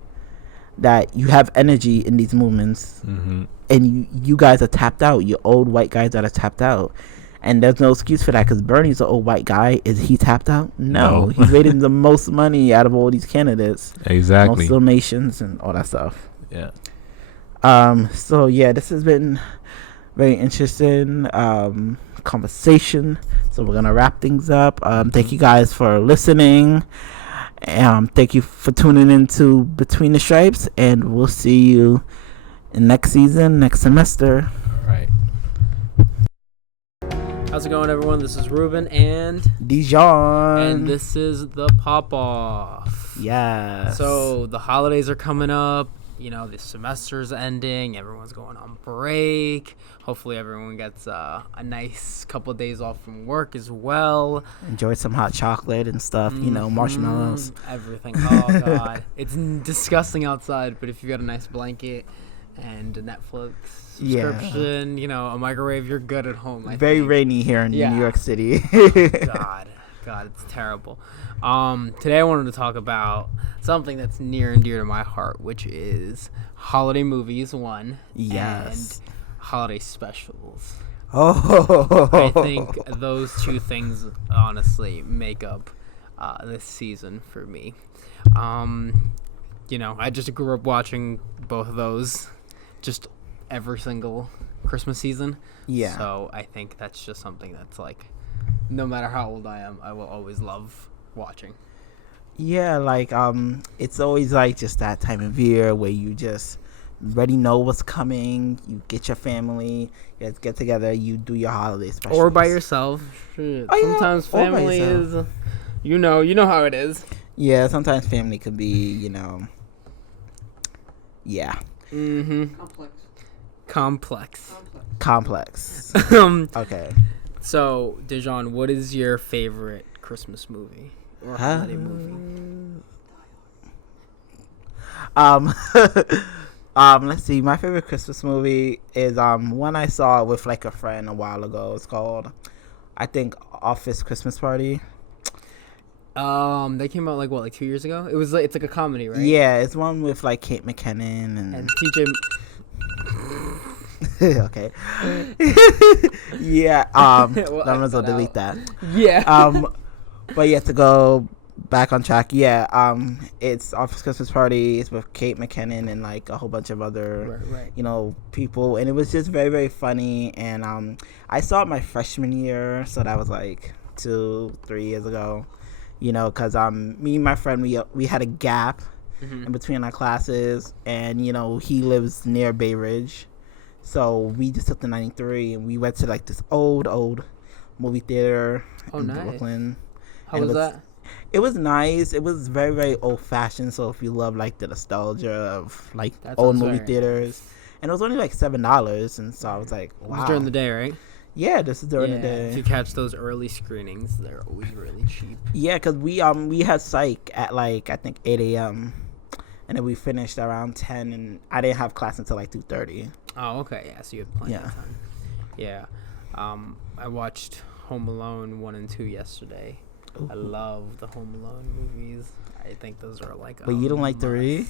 that you have energy in these movements, and you guys are tapped out. You're old white guys that are tapped out. And there's no excuse for that because Bernie's an old white guy. Is he tapped out? No. He's raising the most money out of all these candidates. Exactly. Most donations and all that stuff. Yeah. So, yeah, this has been very interesting conversation. So we're going to wrap things up. Thank you guys for listening. Thank you for tuning into Between the Stripes. And we'll see you in next season, next semester. All right. How's it going, everyone? This is Ruben and Dijon. And this is the Pop-Off. Yes. So the holidays are coming up. The semester's ending. Everyone's going on break. Hopefully everyone gets a nice couple of days off from work as well. Enjoy some hot chocolate and stuff, marshmallows. Everything. Oh, God. It's disgusting outside, but if you got a nice blanket and a Netflix subscription, a microwave, you're good at home. Very rainy here in New York City. God, it's terrible. Today I wanted to talk about something that's near and dear to my heart, which is holiday movies, one, yes, and holiday specials. Oh, I think those two things honestly make up this season for me. I just grew up watching both of those just every single Christmas season. Yeah. So I think that's just something that's like, no matter how old I am, I will always love watching. Yeah, like it's always like just that time of year where you just already know what's coming. You get your family, you guys get together, you do your holiday specials. Or by yourself. Shit. Sometimes family is, you know how it is. Yeah, sometimes family could be, yeah. Mm-hmm. Complex. Okay. So, Dijon, what is your favorite Christmas movie or holiday movie? Let's see. My favorite Christmas movie is one I saw with like a friend a while ago. It's called, I think, Office Christmas Party. They came out like 2 years ago. It's like a comedy, right? Yeah, it's one with like Kate McKinnon and TJ. Okay. Yeah. Well, I'm gonna delete that. Yeah. But yeah, to go back on track. Yeah, it's Office Christmas Party. It's with Kate McKinnon and like a whole bunch of other, people, and it was just very, very funny. And I saw it my freshman year, so that was like 2-3 years ago. Because me and my friend we had a gap in between our classes, and he lives near Bay Ridge, so we just took the 93 and we went to like this old movie theater in Brooklyn. How was that? It was nice. It was very, very old fashioned. So if you love like the nostalgia of like old movie theaters, and it was only like $7, and so I was like, wow. It was during the day, right? Yeah, this is during the day. If you catch those early screenings, they're always really cheap. Yeah, because we had psych at like I think 8 a.m. and then we finished around 10, and I didn't have class until like 2:30. Oh, okay, yeah. So you had plenty of time. Yeah, I watched Home Alone 1 and 2 yesterday. Ooh. I love the Home Alone movies. I think those are like. But you don't like 3?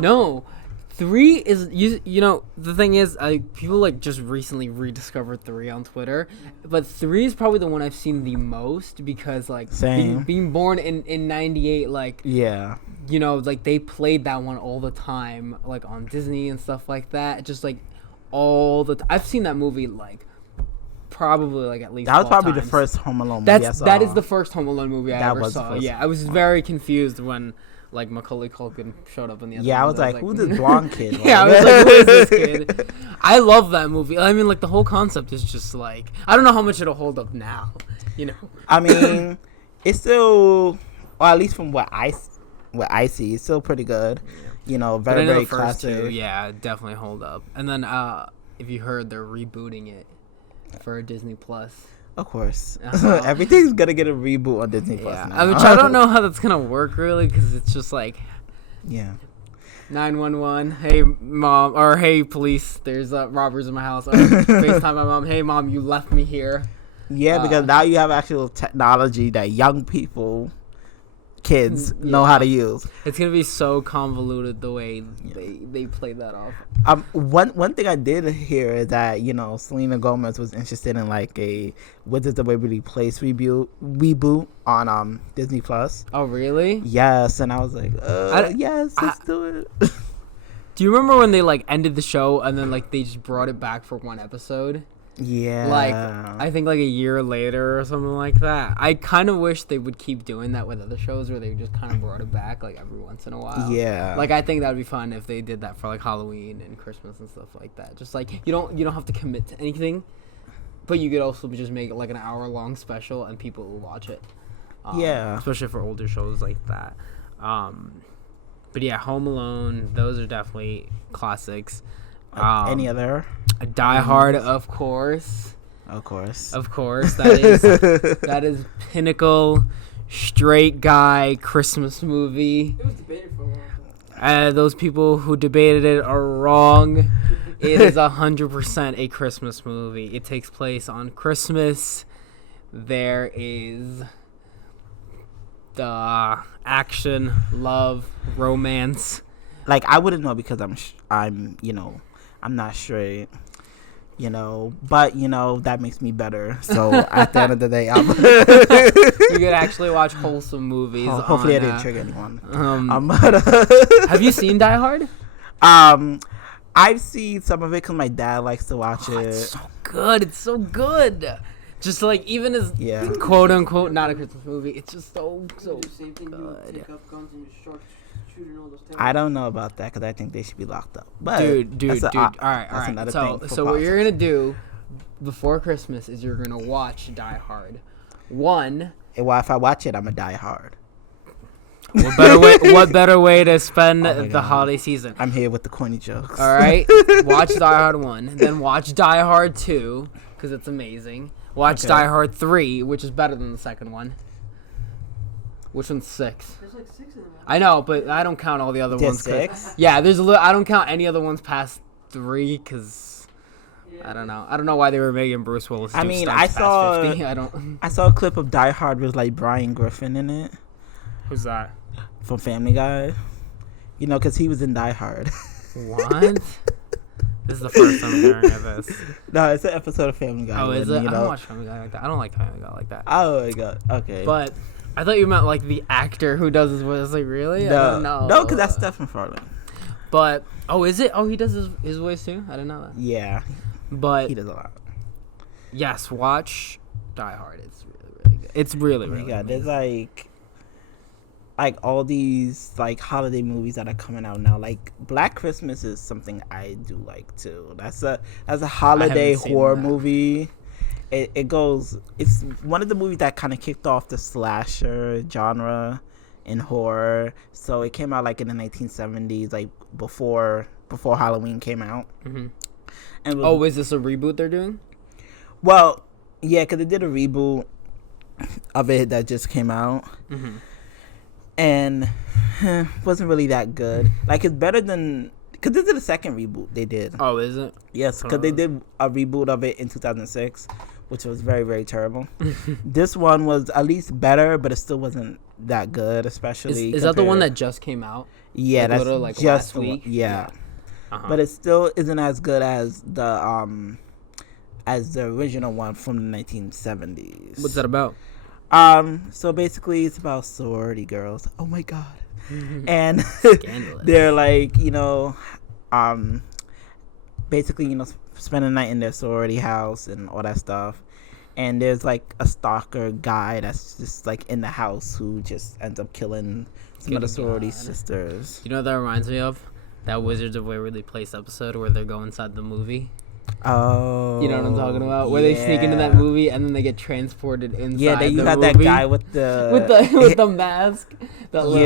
No. 3 is the thing is people like just recently rediscovered 3 on Twitter, but 3 is probably the one I've seen the most because like being born in 98, like like they played that one all the time like on Disney and stuff like that, just like I've seen that movie like probably like at least that was probably times. The first Home Alone movie I saw. That is the first Home Alone movie I ever saw. I was very confused when like Macaulay Culkin showed up in the other I was like, who's this blonde kid? I was like, who is this kid? I love that movie. I mean, like, the whole concept is just like, I don't know how much it'll hold up now, I mean, it's still, or at least from what I see, it's still pretty good. Very, very classic. Definitely hold up. And then, if you heard, they're rebooting it for Disney Plus. Of course. Everything's going to get a reboot on Disney Plus now. Which I don't know how that's going to work, really, because it's just like... Yeah. 911, hey, mom, or hey, police, there's robbers in my house. Or FaceTime my mom, hey, mom, you left me here. Yeah, because now you have actual technology that young kids know how to use. It's going to be so convoluted the way they play that off. One thing I did hear is that Selena Gomez was interested in like a Wizards of Waverly Place reboot on Disney Plus. Oh really? Yes, and I was like, yes, let's do it. Do you remember when they like ended the show and then like they just brought it back for one episode? Yeah. Like, I think like a year later or something like that. I kind of wish they would keep doing that with other shows where they just kind of brought it back like every once in a while. Yeah. Like, I think that would be fun if they did that for like Halloween and Christmas and stuff like that. Just like, you don't have to commit to anything, but you could also just make it like an hour-long special and people will watch it. Especially for older shows like that. But yeah, Home Alone, those are definitely classics. Any other? Die Hard, of course. Of course. That is pinnacle straight guy Christmas movie. It was debated for a while. Those people who debated it are wrong. It is 100% a Christmas movie. It takes place on Christmas. There is the action, love, romance. Like, I wouldn't know because I'm not straight, but that makes me better. So at the end of the day, you could actually watch wholesome movies. Hopefully, I didn't trigger anyone. Have you seen Die Hard? I've seen some of it because my dad likes to watch it. It's so good. It's so good. Just like even as quote unquote not a Christmas movie, it's just so good. I don't know about that because I think they should be locked up. But dude. All right. So what you're gonna do before Christmas is you're gonna watch Die Hard. Well, if I watch it, I'm gonna die hard. What better way to spend the holiday season? I'm here with the corny jokes. All right, watch Die Hard 1, then watch Die Hard 2 because it's amazing. Watch Die Hard 3, which is better than the second one. Which one's 6? There's like 6 in them. I know, but I don't count all the other ones. 6? Yeah, I don't count any other ones past 3 because I don't know. I don't know why they were making Bruce Willis. I saw a clip of Die Hard with like Brian Griffin in it. Who's that? From Family Guy. Because he was in Die Hard. What? This is the first time I'm hearing of this. No, it's an episode of Family Guy. Oh, is it? I don't watch Family Guy like that. I don't like Family Guy like that. Oh my god. Okay. But I thought you meant like the actor who does his voice. I was like, really? I don't know. No, because that's Stephen Furlan. But is it? Oh, he does his voice too. I didn't know that. Yeah, But he does a lot. yes, watch Die Hard. It's really really good. It's really Oh my really god, amazing. there's like all these like holiday movies that are coming out now. Like Black Christmas is something I do like too. That's a holiday seen horror that. movie. It's one of the movies that kind of kicked off the slasher genre in horror. So it came out like in the 1970s, like before Halloween came out. Mhm. And Oh, is this a reboot they're doing? well, yeah, because they did a reboot of it that just came out. Mm-hmm. And wasn't really that good. Like, it's better than, because this is the second reboot they did. Oh, is it? Yes, because they did a reboot of it in 2006, which was very, very terrible. This one was at least better, but it still wasn't that good, especially. Is that the one that just came out? Yeah, like, that's literally, like, just last the one. week? Yeah, Uh-huh. but it still isn't as good as the original one from the 1970s. What's that about? So basically it's about sorority girls. Oh my god. And Scandalous. they're like, basically, spending the night in their sorority house and all that stuff. And there's like a stalker guy that's just like in the house who just ends up killing some of the Good sorority God. sisters. You know what that reminds me of? That Wizards of Waverly Place episode where they go inside the movie. Oh, You know what I'm talking about? Where they sneak into that yeah. movie and then they get transported inside. Yeah, then you the got movie that guy with the with the mask. That little-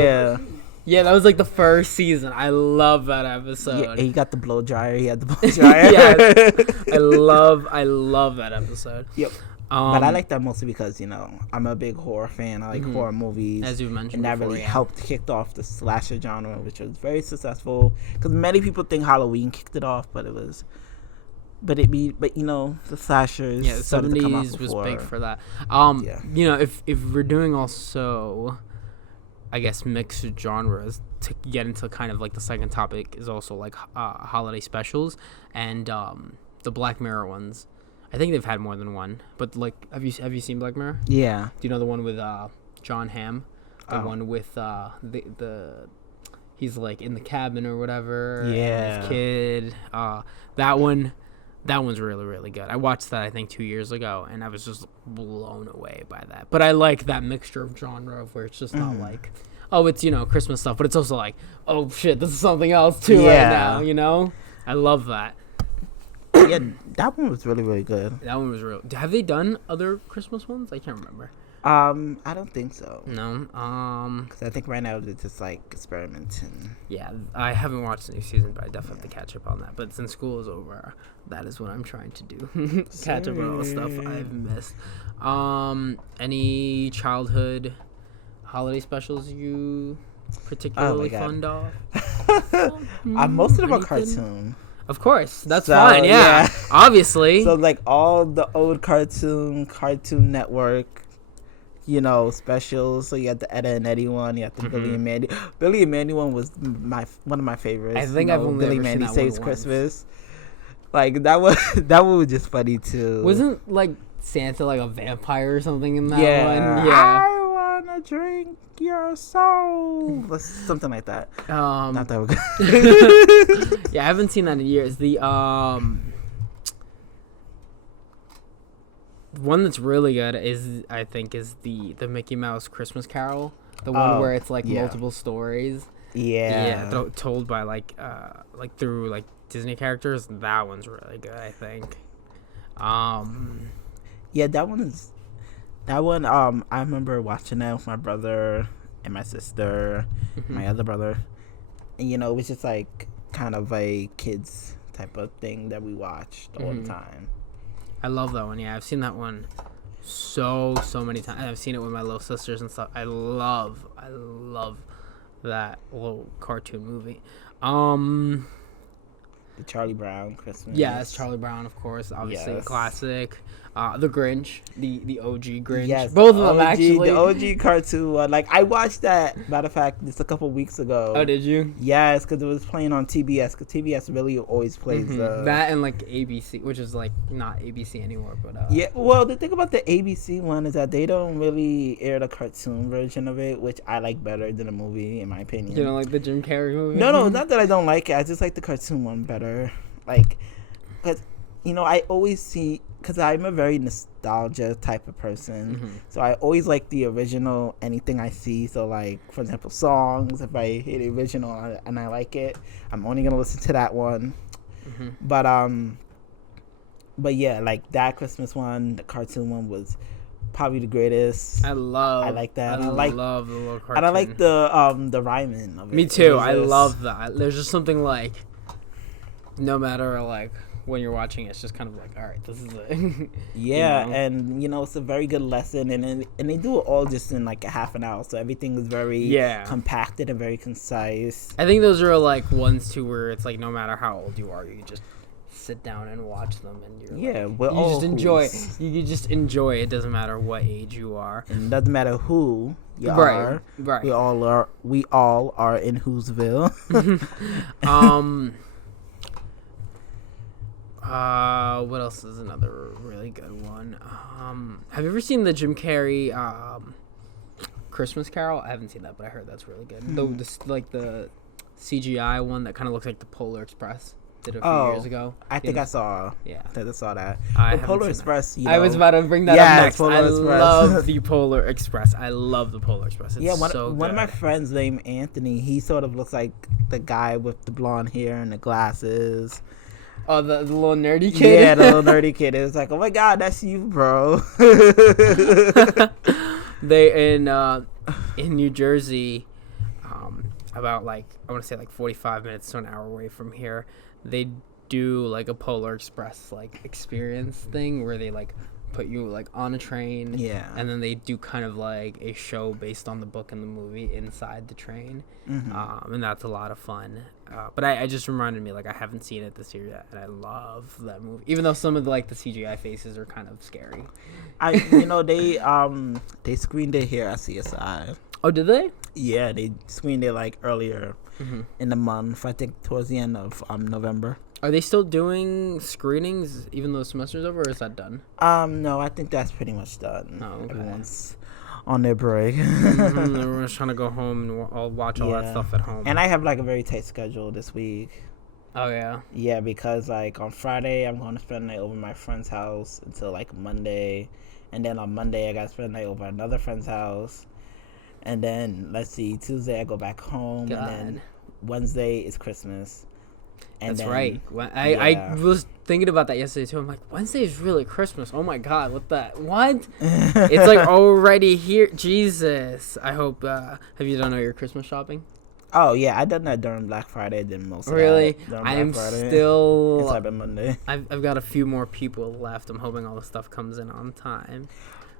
yeah. that was like the first season. I love that episode. Yeah, he got the blow dryer. He had the blow dryer. Yes. I love that episode. Yep. But I like that mostly because, I'm a big horror fan. I like horror movies. As you mentioned And that before, really yeah. helped kick off the slasher genre, which was very successful. Because many people think Halloween kicked it off, but the slashers Yeah, the started to come out 70s was before. big for that. Yeah. If we're doing also, I guess, mixed genres to get into kind of like the second topic is also like holiday specials and the Black Mirror ones. I think they've had more than one, but like, have you seen Black Mirror? Yeah. Do you know the one with John Hamm? The Oh. one with the he's like in the cabin or whatever. Yeah. And his kid. That one's really really good. I watched that I think 2 years ago, and I was just blown away by that. But I like that mixture of genre of where it's just not like, oh, it's Christmas stuff, but it's also like, oh shit, this is something else too Yeah. right now. I love that. Yeah, that one was really, really good. That one was real. Have they done other Christmas ones? I can't remember. I don't think so. No. Because I think right now they're just like experimenting. Yeah, I haven't watched the new season, but I definitely have to catch up on that. But since school is over, that is what I'm trying to do. Catch up on all the stuff I've missed. Any childhood holiday specials you particularly God. fond of? Most of them are anything? cartoon. Of course, that's So, fine. Yeah, yeah. obviously. So like all the old Cartoon Network, specials. So you had the Etta and Eddie one, you had the Billy and Mandy. Billy and Mandy one was one of my favorites. I think I've only Billy ever seen Mandy that Saves one once. Christmas. Like that one was just funny too. Wasn't like Santa like a vampire or something in that yeah. one? Yeah. I wanna drink your soul. Something like that. Not that good. Yeah, I haven't seen that in years. The one that's really good is the Mickey Mouse Christmas Carol, the one where it's like yeah. multiple stories. Yeah. Told by like through like Disney characters. That one's really good, I think. Yeah, that one. I remember watching that with my brother and my sister, my other brother, and it was just like kind of a kids type of thing that we watched all the time. I love that one. Yeah, I've seen that one so many times. I've seen it with my little sisters and stuff. I love that little cartoon movie. The Charlie Brown Christmas. Yeah, it's Charlie Brown, of course. Obviously, a Yes. classic. The Grinch, the OG Grinch. Yes, Both the of them OG, actually. the OG cartoon one. Like, I watched that. Matter of fact, just a couple weeks ago. Oh, did you? Yes, because it was playing on TBS. Because TBS really always plays that and like ABC, which is like not ABC anymore, but yeah. Well, the thing about the ABC one is that they don't really air the cartoon version of it, which I like better than the movie, in my opinion. You don't like the Jim Carrey movie? No, not that I don't like it. I just like the cartoon one better. Like, because I always see, because I'm a very nostalgia type of person, so I always like the original anything I see. So, like, for example, songs, if I hear the original and I like it, I'm only gonna listen to that one. But yeah, like that Christmas one, the cartoon one was probably the greatest. I like that. I love the little cartoon. And I like the rhyming of it. Me too. I love that. There's just something like, no matter like when you're watching, it's just kind of like, all right, this is it. Yeah, and it's a very good lesson, and they do it all just in like a half an hour, so everything is very compacted and very concise. I think those are like ones too where it's like no matter how old you are, you can just sit down and watch them, and you just enjoy. You just enjoy. It doesn't matter what age you are, and it doesn't matter who you are. Right. We all are in Whoville. What else is another really good one? Have you ever seen the Jim Carrey Christmas Carol? I haven't seen that, but I heard that's really good. The CGI one that kind of looks like the Polar Express did a few years ago. I think I saw. Yeah, I think I saw that. The Polar Express. I was about to bring that up next. I love the Polar Express. I love the Polar Express. It's one of my friends named Anthony. He sort of looks like the guy with the blonde hair and the glasses. Oh, the little nerdy kid? Yeah, the little nerdy kid. It was like, oh my God, that's you, bro. They in New Jersey, about like, I want to say like 45 minutes to an hour away from here, they do like a Polar Express like experience thing where they like put you like on a train, and then they do kind of like a show based on the book and the movie inside the train, and that's a lot of fun. But I just reminded me, like, I haven't seen it this year yet, and I love that movie, even though some of the CGI faces are kind of scary. They screened it here at CSI. Oh, did they? Yeah, they screened it like earlier in the month. I think towards the end of November. Are they still doing screenings even though the semester's over, or is that done? No, I think that's pretty much done. Oh, okay. Everyone's on their break. Everyone's trying to go home and I'll watch all that stuff at home. And I have like a very tight schedule this week. Oh, yeah? Yeah, because like on Friday, I'm going to spend the night over my friend's house until like Monday. And then on Monday, I got to spend the night over another friend's house. And then, Tuesday I go back home. God. And then Wednesday is Christmas. And That's right. I was thinking about that yesterday too. I'm like, Wednesday is really Christmas. Oh my God, what? It's like already here. Jesus. I hope. Have you done all your Christmas shopping? Oh yeah, I done that during Black Friday. I did most of really? that. I am still. It's Cyber Monday. I've got a few more people left. I'm hoping all the stuff comes in on time.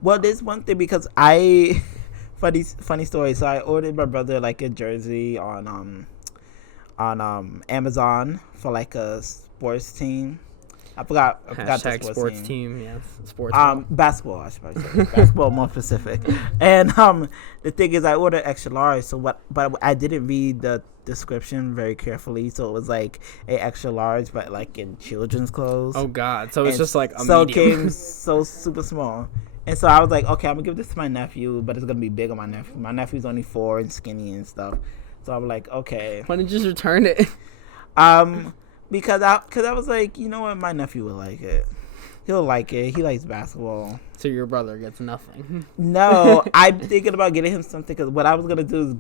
Well, there's one thing because funny story. So I ordered my brother like a jersey on Amazon for like a sports team. I forgot the sports team. Yes, sports. Basketball. I should probably say basketball more specific. And the thing is, I ordered extra large. But I didn't read the description very carefully, so it was like a extra large, but like in children's clothes. Oh God! So it's just like a medium. It came so super small. And so I was like, okay, I'm gonna give this to my nephew, but it's gonna be big on my nephew. My nephew's only 4 and skinny and stuff. So I'm like, okay. Why didn't you just return it? Because I was like, you know what, my nephew will like it. He'll like it. He likes basketball. So your brother gets nothing. No, I'm thinking about getting him something. Because what I was gonna do is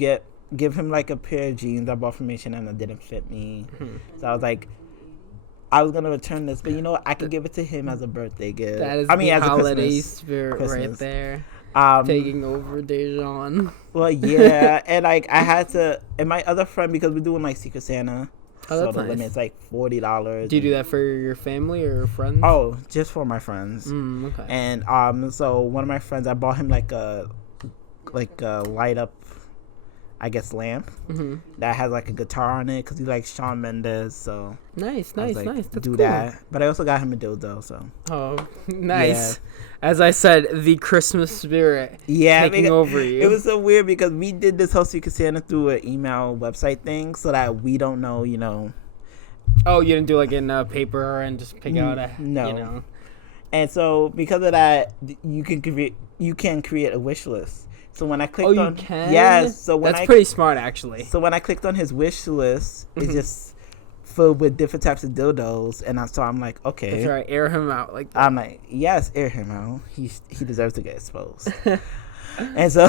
give him like a pair of jeans I bought from H&M that didn't fit me. So I was like, I was gonna return this, but you know what? I could give it to him as a birthday gift. That is as holiday a spirit Christmas. right there. Taking over Dejan. Well, yeah, and like I had to, and my other friend, because we're doing like Secret Santa. Oh, so that's the nice. limit's like $40. Do you do that for your family or friends? Oh, just for my friends. Okay. And so one of my friends, I bought him like a light up. I guess, lamp Mm-hmm. that has like a guitar on it because he likes Shawn Mendes. So Nice, I was nice, like, nice. That's do cool. that. But I also got him a dildo. So Oh, nice. As I said, the Christmas spirit taking over you. It was so weird because we did this whole Secret Santa through an email website thing, so that we don't know, Oh, you didn't do like in paper and just pick out a No. You know. And so because of that, you can create a wish list. So when I clicked on, can? Yes. So when That's pretty smart, actually. So when I clicked on his wish list, it's just filled with different types of dildos, and I'm like, okay. That's right. Air him out like that. I'm like, yes, air him out. He deserves to get exposed. And so,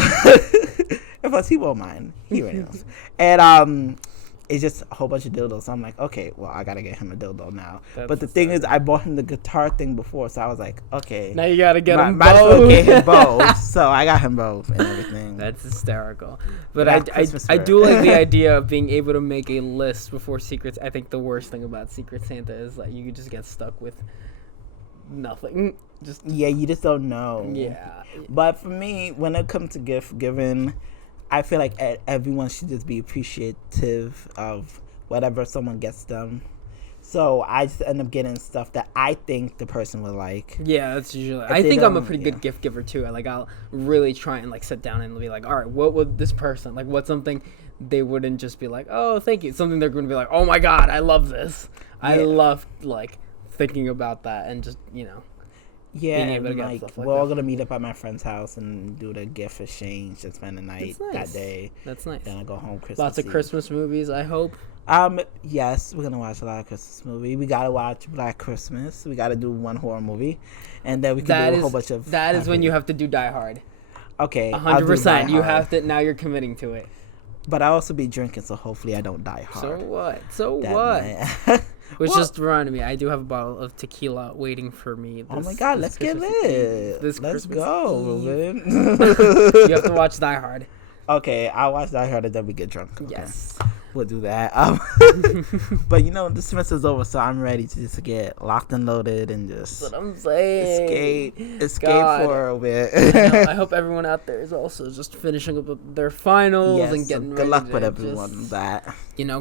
and plus he won't mind. He already knows. And it's just a whole bunch of dildos. So I'm like, okay, well, I gotta get him a dildo now. But the thing is, I bought him the guitar thing before, so I was like, okay. Now you gotta get him both. Might as well get him both. So I got him both and everything. That's hysterical. But I do like the idea of being able to make a list before Secrets. I think the worst thing about Secret Santa is that you could just get stuck with nothing. You just don't know. Yeah. But for me, when it comes to gift giving, I feel like everyone should just be appreciative of whatever someone gets them. So I just end up getting stuff that I think the person would like. Yeah, that's usually. I think I'm a pretty good gift giver too. I'll really try and sit down and be like, all right, what would this person like? What's something they wouldn't just be like, oh, thank you. Something they're going to be like, oh my god, I love this. Yeah. I love thinking about that and just Yeah, being able to get like stuff like we're all that. gonna meet up at my friend's house and do the gift exchange and spend the night that day. That's nice. Then I go home Christmas. Lots of Christmas movies, I hope. Yes, we're gonna watch a lot of Christmas movies. We gotta watch Black Christmas. We gotta do one horror movie, and then we can do a whole bunch of. That is when you have to do Die Hard. Okay, 100%. You have to. Now you're committing to it. But I also be drinking, so hopefully I don't die hard. So what? Which just reminded me, I do have a bottle of tequila waiting for me. Oh my god, let's get lit. Let's go, Ruben. You have to watch Die Hard. Okay, I'll watch Die Hard and then we get drunk. Okay. Yes. We'll do that. But the semester's over, so I'm ready to just get locked and loaded and just That's what I'm saying. Escape for a bit. I hope everyone out there is also just finishing up their finals and getting ready. Good luck with everyone on that.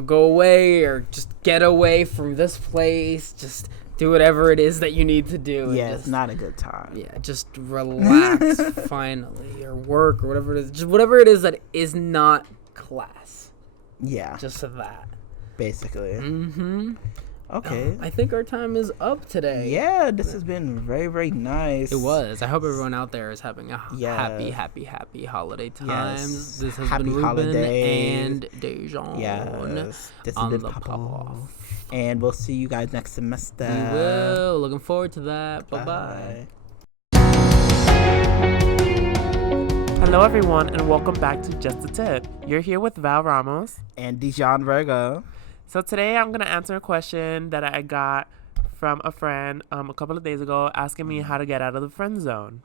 Go away or just get away from this place. Just do whatever it is that you need to do. Yeah, it's not a good time. Yeah, just relax finally, or work, or whatever it is. Just whatever it is that is not class. Yeah. Just that. Basically. Mm-hmm. Okay. I think our time is up today. Yeah, this has been very, very nice. It was. I hope everyone out there is having a happy holiday times. Yes. This has Happy been Ruben holidays. and Dejan. Yes. This has on been the Papa. And we'll see you guys next semester. We will. Looking forward to that. Bye-bye. Hello, everyone, and welcome back to Just a Tip. You're here with Val Ramos and Dijon Virgo. So today I'm going to answer a question that I got from a friend a couple of days ago asking me how to get out of the friend zone.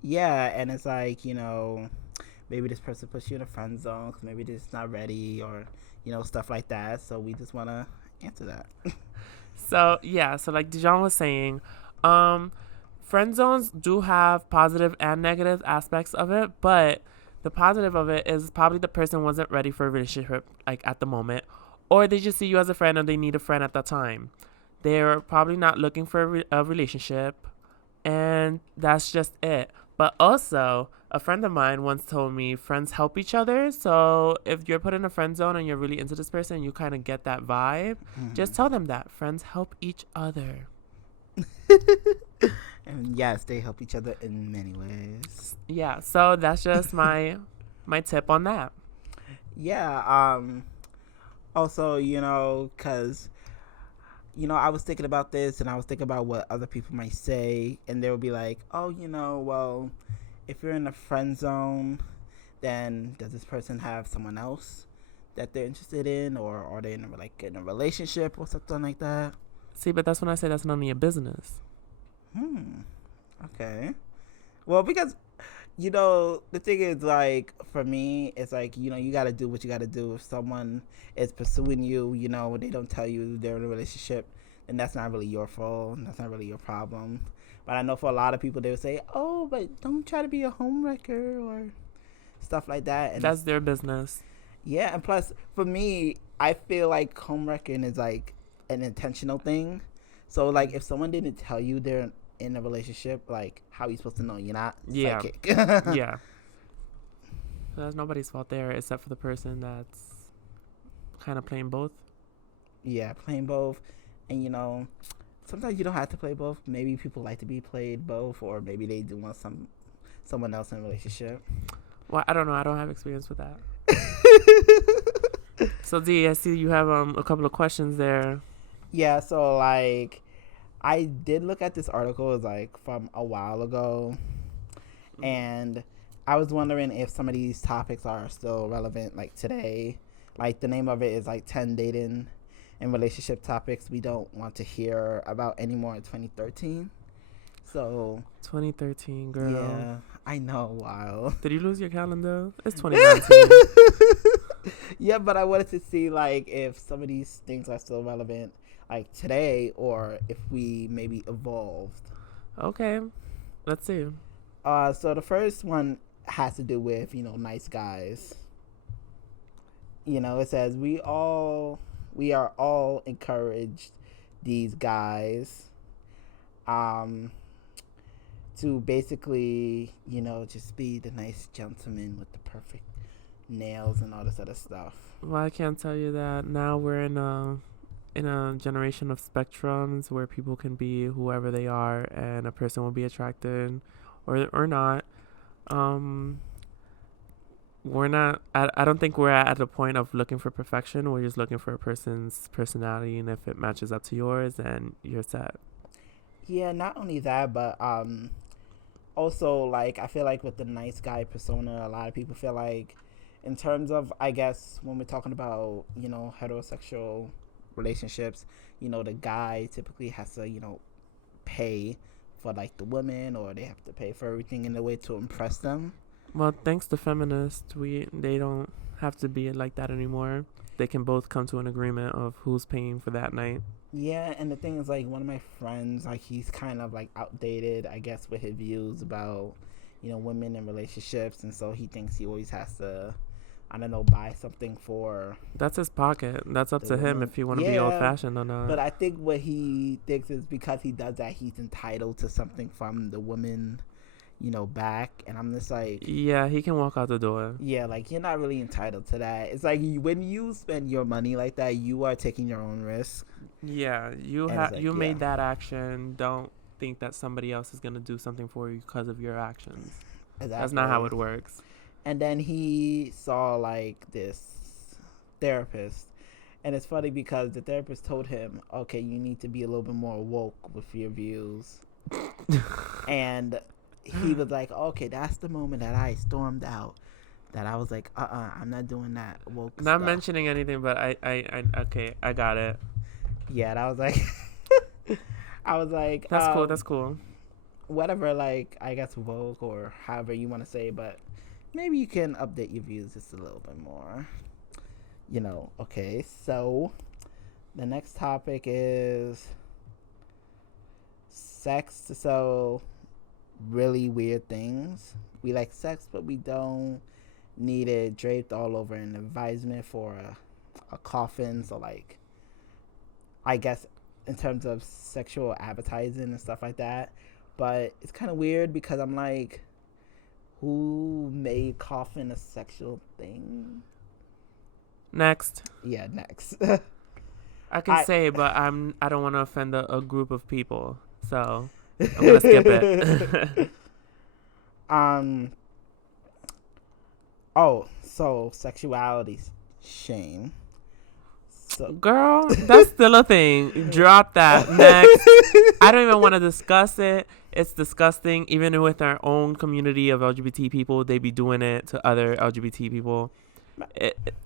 Yeah, and it's like, maybe this person puts you in a friend zone because maybe they're just not ready or, stuff like that. So we just want to answer that. So like Dijon was saying, friend zones do have positive and negative aspects of it, but the positive of it is probably the person wasn't ready for a relationship at the moment, or they just see you as a friend and they need a friend at that time. They're probably not looking for a relationship, and that's just it. But also, a friend of mine once told me friends help each other. So if you're put in a friend zone and you're really into this person, you kind of get that vibe. Just tell them that friends help each other. And yes, they help each other in many ways. Yeah, so that's just my tip on that. Yeah, also, because, I was thinking about this and I was thinking about what other people might say, and they would be like, oh, well, if you're in a friend zone, then does this person have someone else that they're interested in, or are they in a relationship or something like that? See, but that's when I say that's none of your business. Okay. Well, because, the thing is, for me, it's you got to do what you got to do. If someone is pursuing you, they don't tell you they're in a relationship, then that's not really your fault. That's not really your problem. But I know for a lot of people, they would say, oh, but don't try to be a homewrecker or stuff like that. And that's their business. Yeah, and plus for me, I feel like homewrecking is like an intentional thing. So like if someone didn't tell you they're in a relationship, like how are you supposed to know you're not Yeah. psychic? Yeah. So that's nobody's fault there except for the person that's kind of playing both. Yeah, playing both. And sometimes you don't have to play both. Maybe people like to be played both, or maybe they do want someone else in a relationship. Well, I don't know. I don't have experience with that. So D, I see you have a couple of questions there. Yeah, so like I did look at this article. It was like from a while ago, and I was wondering if some of these topics are still relevant like today. Like the name of it is like 10 dating and relationship topics we don't want to hear about anymore in 2013. So 2013, girl. yeah, I know. Wow. Did you lose your calendar? It's 2019. Yeah, but I wanted to see like if some of these things are still relevant like today, or if we maybe evolved. Okay, let's see. So the first one has to do with nice guys. It says we are all encouraged these guys to basically just be the nice gentleman with the perfect nails and all this other stuff. Well, I can't tell you that. Now we're in a generation of spectrums where people can be whoever they are, and a person will be attracted or not. We're not. I don't think we're at the point of looking for perfection. We're just looking for a person's personality, and if it matches up to yours, then you're set. Yeah, not only that, but also like I feel like with the nice guy persona, a lot of people feel like, in terms of, I guess, when we're talking about heterosexual relationships, the guy typically has to pay for like the women, or they have to pay for everything in a way to impress them. Well, thanks to feminists, they don't have to be like that anymore. They can both come to an agreement of who's paying for that night. Yeah, and the thing is, like, one of my friends, like, he's kind of like outdated, I guess, with his views about women and relationships, and so he thinks he always has to, I don't know, buy something for. That's his pocket. That's up to him woman. if he want to be old fashioned or not. But I think what he thinks is because he does that, he's entitled to something from the woman, back. And I'm just like, yeah, he can walk out the door. yeah, like, you're not really entitled to that. It's like when you spend your money like that, you are taking your own risk. Yeah, you made that action. Don't think that somebody else is gonna do something for you because of your actions. Exactly. That's not how it works. And then he saw like this therapist, and it's funny because the therapist told him, okay, you need to be a little bit more woke with your views. And he was like, okay, that's the moment that I stormed out, that I was like, I'm not doing that woke Not stuff. mentioning anything, but I okay, I got it. Yeah, and I was like, That's cool. Whatever, like, I guess woke or however you want to say, but maybe you can update your views just a little bit more. Okay, so the next topic is sex. So really weird things. We like sex, but we don't need it draped all over an advisement for a coffin. So like, I guess in terms of sexual advertising and stuff like that. But it's kind of weird because I'm like, who made coffin a sexual thing? Next. Yeah, next. I can say, but I don't want to offend a group of people, so I'm gonna skip it. Oh, so sexuality shame. So Girl, that's still a thing. Drop that. Next. I don't even want to discuss it. It's disgusting. Even with our own community of LGBT people, they be doing it to other LGBT people.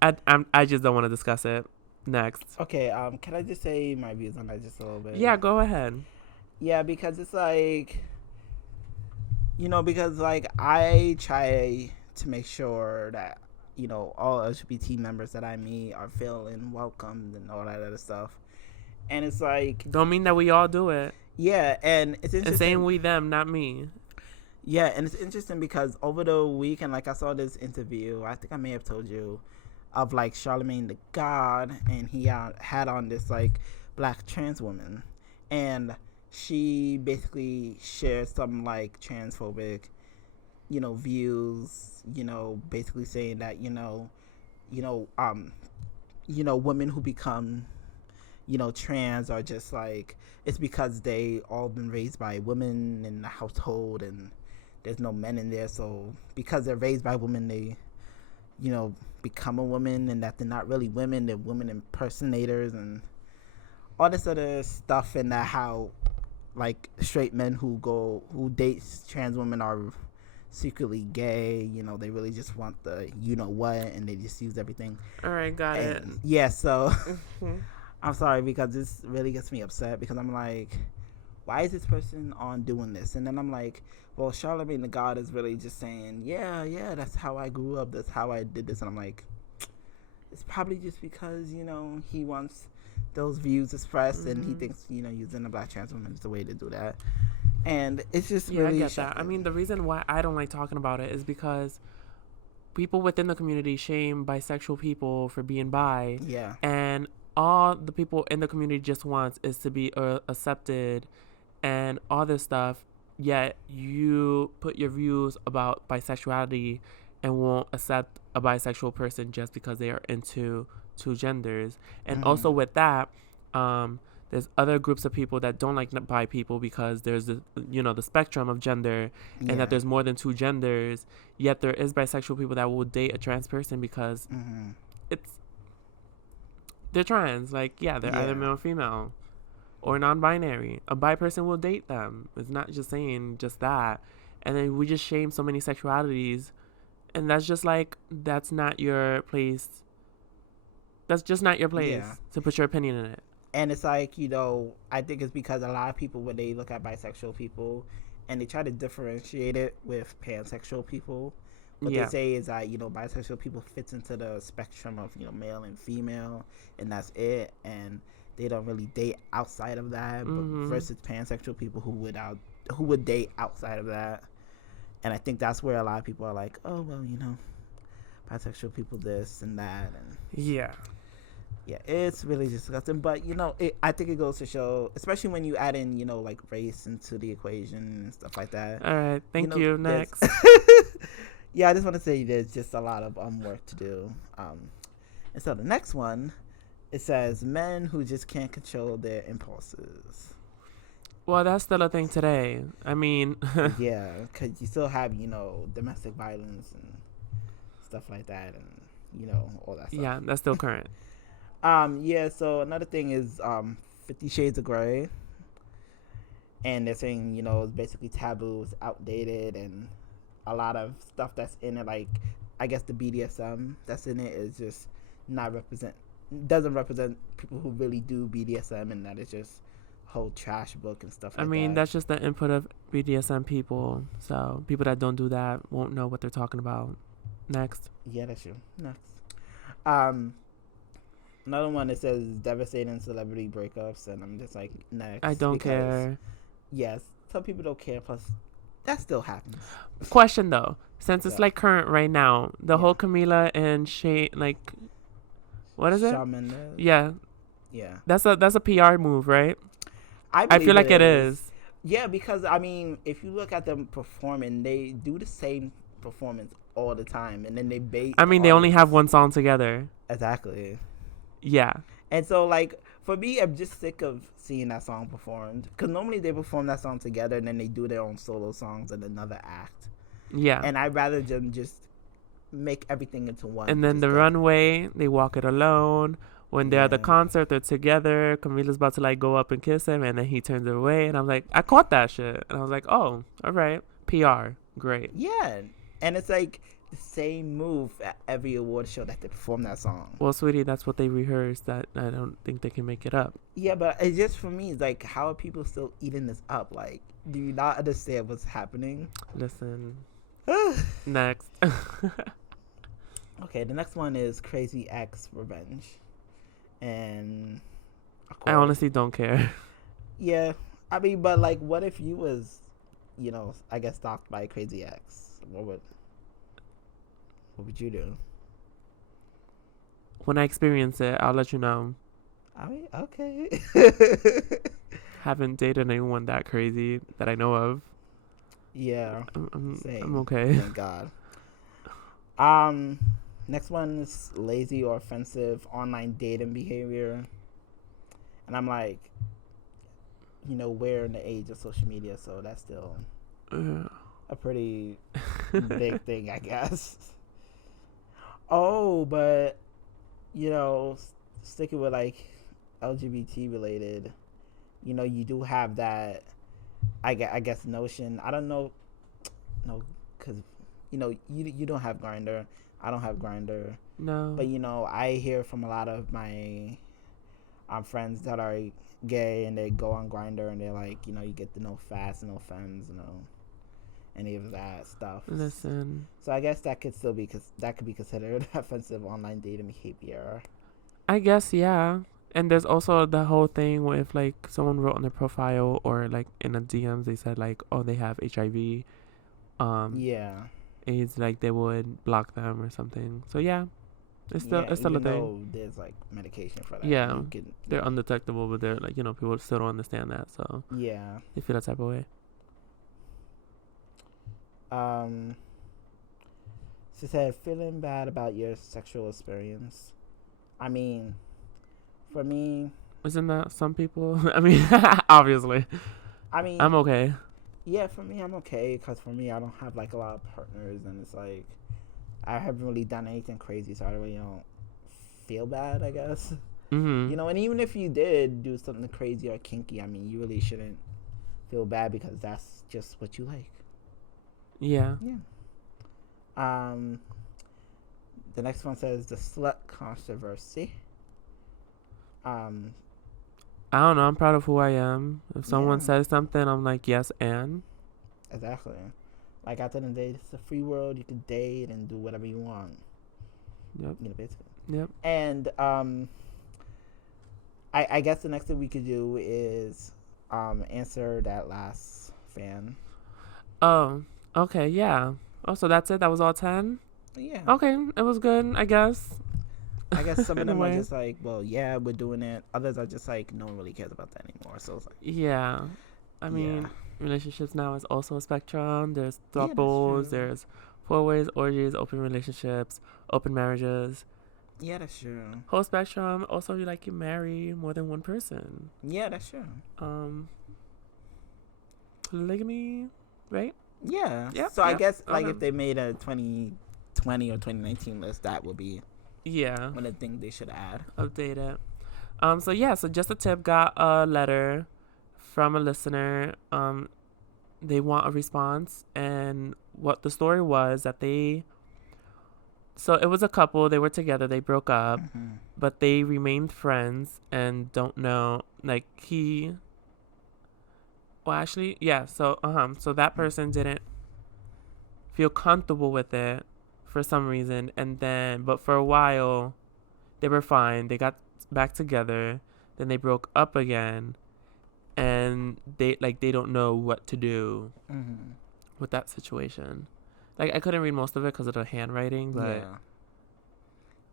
I just don't want to discuss it. Next. Okay, can I just say my views on that just a little bit? Yeah, go ahead. Yeah, because it's like, because like I try to make sure that all LGBT members that I meet are feeling welcomed and all that other stuff, and it's like, Don't mean that we all do it. yeah, and it's interesting. And saying we them, not me. Yeah, and it's interesting because over the weekend, like, I saw this interview. I think I may have told you of like Charlemagne the God, and he had on this like black trans woman, and she basically shared some like transphobic, views, basically saying that you know women who become trans are just like, it's because they all been raised by women in the household and there's no men in there, so because they're raised by women, they become a woman, and that they're not really women, they're women impersonators and all this other stuff, and that how like straight men who date trans women are secretly gay, they really just want the what, and they just use everything. All right, got it. Yeah, so I'm sorry, because this really gets me upset, because I'm like, why is this person on doing this? And then I'm like, well, Charlemagne the God is really just saying, yeah, that's how I grew up, that's how I did this. And I'm like, it's probably just because, he wants those views expressed, and he thinks, using a black trans woman is the way to do that. And it's just really I get shocking. that. I mean, the reason why I don't like talking about it is because people within the community shame bisexual people for being bi. Yeah. And all the people in the community just wants is to be accepted and all this stuff, yet you put your views about bisexuality and won't accept a bisexual person just because they are into two genders. And also with that, there's other groups of people that don't like bi people because there's the spectrum of gender, and that there's more than two genders, yet there is bisexual people that will date a trans person because they're trans. Like, they're either male or female or non-binary. A bi person will date them. It's not just saying just that. And then we just shame so many sexualities, and that's just like, that's not your place. That's just not your place to put your opinion in it. And it's like, I think it's because a lot of people, when they look at bisexual people and they try to differentiate it with pansexual people, what they say is that, bisexual people fits into the spectrum of, male and female, and that's it. And they don't really date outside of that, but versus pansexual people who would date outside of that. And I think that's where a lot of people are like, oh, well, bisexual people this and that. And yeah, it's really disgusting. But, I think it goes to show, especially when you add in, like race into the equation and stuff like that. All right. Thank you. Next. Yeah, I just want to say there's just a lot of work to do. And so the next one, it says men who just can't control their impulses. Well, that's still a thing today. I mean. Yeah, because you still have, domestic violence and stuff like that, and, all that stuff. Yeah, that's still current. So another thing is 50 Shades of Grey, and they're saying it's basically taboo, it's outdated, and a lot of stuff that's in it, like I guess the BDSM that's in it is just doesn't represent people who really do BDSM, and that is just whole trash book and stuff like that. I mean, that's just the input of BDSM people, so people that don't do that won't know what they're talking about. Next. Yeah, that's true. Next. Another one that says devastating celebrity breakups, and I'm just like, next. I don't care. Yes, some people don't care, plus that still happens. Question though, since it's like current right now, the whole Camila and Shane, like, what is it? Shawn Mendes. Yeah. That's a PR move, right? I feel like it is. Yeah, because I mean, if you look at them performing, they do the same performance all the time, and then they base. I mean, they only have one song together. Exactly. Yeah. And so, like, for me, I'm just sick of seeing that song performed, because normally they perform that song together, and then they do their own solo songs in another act. Yeah. And I'd rather them just make everything into one. And then the runway, they walk it alone. When they're at the concert, they're together. Camila's about to like go up and kiss him, and then he turns away. And I'm like, I caught that shit. And I was like, oh, all right, PR, great. Yeah, and it's like the same move at every award show that they perform that song. Well, sweetie, that's what they rehearsed. That I don't think they can make it up. Yeah, but it's just, for me, it's like, how are people still eating this up? Like, do you not understand what's happening? Listen. Next. Okay, the next one is Crazy Ex Revenge. And I honestly don't care. Yeah, I mean, but like, what if you was, I guess, stalked by a Crazy Ex? What would you do? when I experience it, I'll let you know. I mean, okay. Haven't dated anyone that crazy that I know of. Yeah. I'm Same. okay. Thank God. Next one is lazy or offensive online dating behavior. And I'm like, we're in the age of social media, so that's still a pretty big thing, I guess. Oh, but, sticking with like LGBT related, you do have that, I guess, notion. I don't know, no, because, you don't have Grindr. I don't have Grindr. No. But, I hear from a lot of my friends that are gay, and they go on Grindr, and they're like, you get the no fast, no femmes, any of that stuff. Listen. So I guess that could still be, that could be considered offensive online dating behavior. I guess, yeah. And there's also the whole thing with like someone wrote on their profile or like in the DMs they said like, oh, they have HIV, Yeah. AIDS, like they would block them or something. So yeah, it's still a even thing. though there's like medication for that. Yeah, they're undetectable, but they're like, people still don't understand that, so yeah. they feel that type of way. She said, feeling bad about your sexual experience. I mean, for me, isn't that some people? I mean, obviously. I mean, I'm okay. Yeah, for me, I'm okay, because for me, I don't have like a lot of partners, and it's like I haven't really done anything crazy, so I really don't feel bad, I guess. Mm-hmm. And even if you did do something crazy or kinky, I mean, you really shouldn't feel bad, because that's just what you like. Yeah. The next one says the slut controversy. I don't know. I'm proud of who I am. If someone says something, I'm like, yes, and. Exactly. Like, at the end of the day, it's a free world. You can date and do whatever you want. Yep. Basically. Yep. And I guess the next thing we could do is answer that last fan. Oh, okay, yeah. Oh, so that's it? That was all 10? Yeah. Okay, it was good, I guess. I guess some of them are Anyway. just like, well, yeah, we're doing it. Others are just like, no one really cares about that anymore. So it's like, Yeah. I mean, relationships now is also a spectrum. There's throuples, there's four-ways, orgies, open relationships, open marriages. Yeah, that's true. Whole spectrum. Also, you marry more than one person. Yeah, that's true. Polygamy, right? Yeah. Yep, So I yep. guess like if they made a 2020 or 2019 list, that would be Yeah. one of the things they should add. Update it. So just a tip. Got a letter from a listener. They want a response, and what the story was that so it was a couple. They were together. They broke up, but they remained friends and don't know. So that person didn't feel comfortable with it for some reason, but for a while, they were fine. They got back together, then they broke up again, and they don't know what to do with that situation. I couldn't read most of it because of the handwriting, but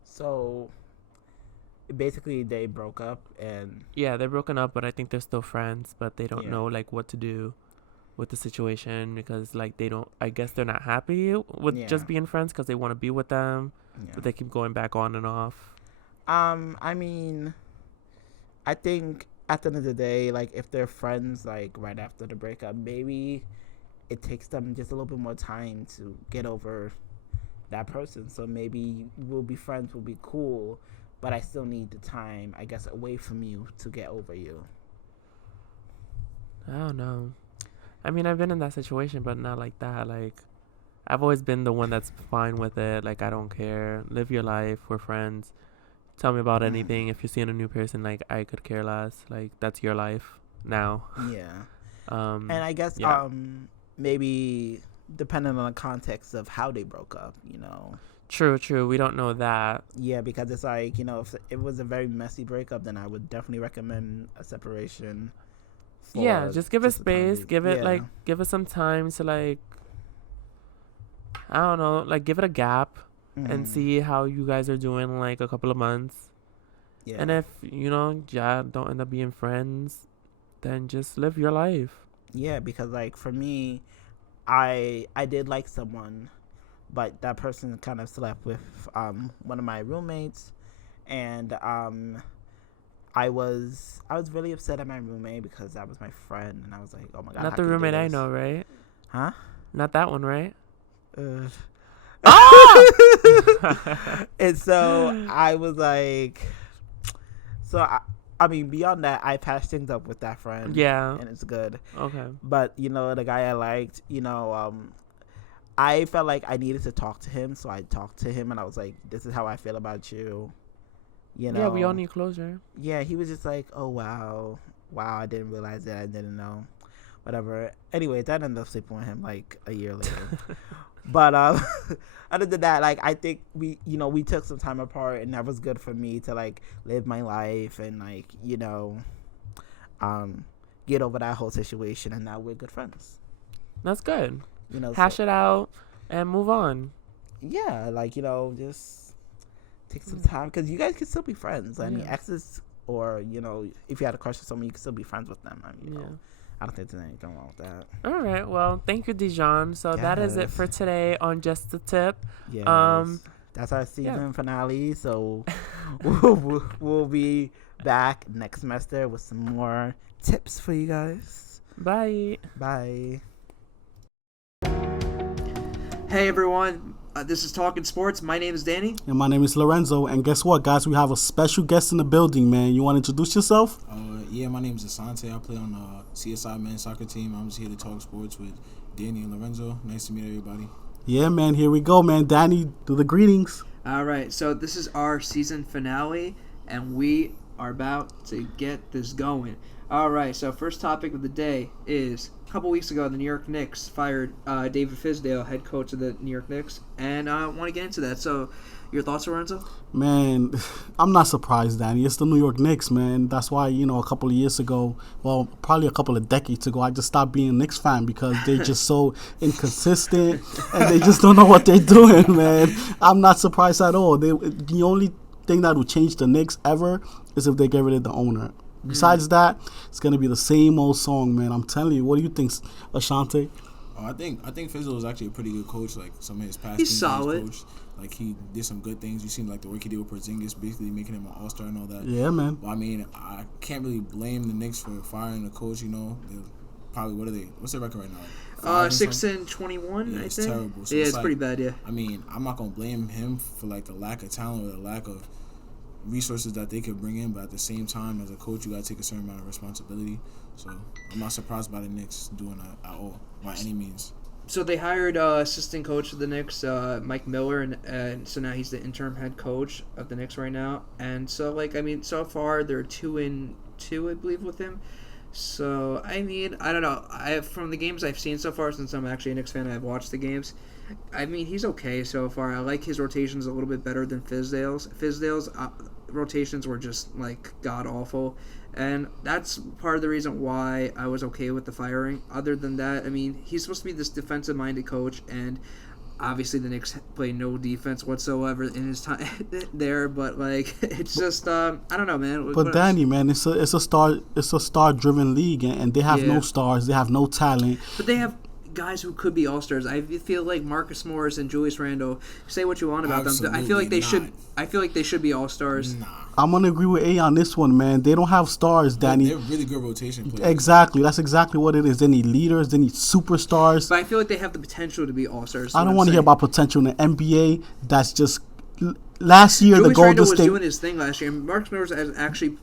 So basically they broke up, and yeah, they're broken up, but I think they're still friends, but they don't know what to do with the situation, because I guess they're not happy with just being friends, because they want to be with them, but they keep going back on and off. I mean, I think at the end of the day, if they're friends, right after the breakup, maybe it takes them just a little bit more time to get over that person. So maybe we'll be friends, we'll be cool, but I still need the time, I guess, away from you to get over you. I don't know. I mean, I've been in that situation, but not like that. I've always been the one that's fine with it. I don't care. Live your life. We're friends. Tell me about anything. If you're seeing a new person, I could care less. That's your life now. Yeah. And I guess maybe depending on the context of how they broke up, True. We don't know that. Yeah, because it's if it was a very messy breakup, then I would definitely recommend a separation. Yeah, just give it space. Give it give it some time to I don't know, give it a gap. and see how you guys are doing in like a couple of months. Yeah. And if y'all don't end up being friends, then just live your life. Yeah, because like for me, I did like someone, but that person kind of slept with one of my roommates, and I was really upset at my roommate because that was my friend, and I was like, oh my god, Not the roommate I know, right? huh? Not that one, right? And so I was like, I mean, beyond that, I patched things up with that friend. Yeah. And it's good. Okay. But, the guy I liked, I felt like I needed to talk to him. So I talked to him and I was like, this is how I feel about you. Yeah, we all need closure. Yeah, he was just like, oh, wow. Wow, I didn't realize that. I didn't know. Whatever. Anyways, I ended up sleeping with him like a year later. But other than that, like, I think we took some time apart, and that was good for me to like live my life and like get over that whole situation, and now we're good friends. That's good. Hash it out and move on. Yeah, like just take some time, because you guys can still be friends. I mean, exes, or if you had a crush on someone, you can still be friends with them. I mean, I don't think there's anything wrong with that. All right. Well, thank you, Dijon. So that is it for today on Just the Tip. Yes. That's our season finale. So we'll be back next semester with some more tips for you guys. Bye. Bye. Hey everyone, this is Talking Sports. My name is Danny. And my name is Lorenzo. And guess what, guys? We have a special guest in the building, man. You want to introduce yourself? Yeah, my name is Asante. I play on the CSI men's soccer team. I'm just here to talk sports with Danny and Lorenzo. Nice to meet everybody. Yeah, man. Here we go, man. Danny, do the greetings. All right, so this is our season finale, and we are about to get this going. All right, so first topic of the day is a couple weeks ago, the New York Knicks fired David Fizdale, head coach of the New York Knicks, and I want to get into that. So, your thoughts, Lorenzo? Man, I'm not surprised, Danny. It's the New York Knicks, man. That's why, a couple of years ago, well, probably a couple of decades ago, I just stopped being a Knicks fan because they're just so inconsistent and they just don't know what they're doing, man. I'm not surprised at all. The only thing that would change the Knicks ever is if they get rid of the owner. Besides that, it's going to be the same old song, man. I'm telling you. What do you think, Ashante? I think Fizdale is actually a pretty good coach. Like, some of his past he's teams solid. Coached, like, he did some good things. You seen like the work he did with Porzingis, basically making him an all-star and all that. Yeah, man. But I mean, I can't really blame the Knicks for firing the coach. They're probably, what's their record right now? 6-21, I think. It's terrible. So it's pretty bad. Yeah. I mean, I'm not gonna blame him for like the lack of talent or the lack of resources that they could bring in, but at the same time, as a coach, you gotta take a certain amount of responsibility. So I'm not surprised by the Knicks doing that at all, by any means. So they hired assistant coach of the Knicks, Mike Miller, and so now he's the interim head coach of the Knicks right now. And so, so far they're 2-2, I believe, with him. So I mean, I don't know. From the games I've seen so far, since I'm actually a Knicks fan, I've watched the games. I mean, he's okay so far. I like his rotations a little bit better than Fizdale's. Fizdale's rotations were just like god awful, and that's part of the reason why I was okay with the firing. Other than that, I mean, he's supposed to be this defensive-minded coach, and obviously the Knicks play no defense whatsoever in his time there. But like, it's just I don't know, man. But Danny, man, it's a star-driven league, and they have no stars, they have no talent. But they have guys who could be all-stars. I feel like Marcus Morris and Julius Randle, say what you want about them. I feel like they should be all-stars. Nah. I'm going to agree with A on this one, man. They don't have stars, Danny. They're really good rotation players. Exactly. That's exactly what it is. They need leaders. They need superstars. But I feel like they have the potential to be all-stars. I don't want to hear about potential in the NBA. That's just... Last year, Julius the Golden Randle was State... doing his thing last year. Marcus Morris actually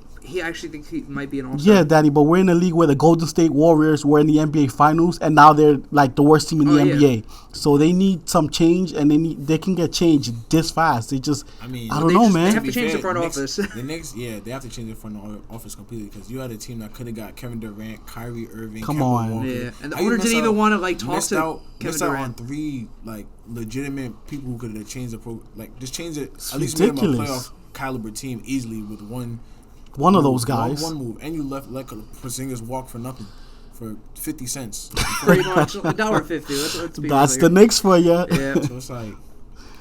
thinks he might be an all-star. Yeah, Danny, but we're in a league where the Golden State Warriors were in the NBA Finals, and now they're like the worst team in the NBA. So they need some change, and they can get change this fast. I don't know, man. They have to change the front office. The Knicks, they have to change the front office completely, because you had a team that could have got Kevin Durant, Kyrie Irving, Come Kemba on. Walker. Yeah, and the owner didn't even want to like talk to Kevin Durant. Durant. On 3 like legitimate people who could have changed the just change it. It's at least ridiculous. made them a playoff caliber team easily with one of those guys. One move, and you let Porzingis walk for nothing, for 50 cents. Pretty much $1.50. Let's be That's clear. the Knicks for you. Yeah. So it's like,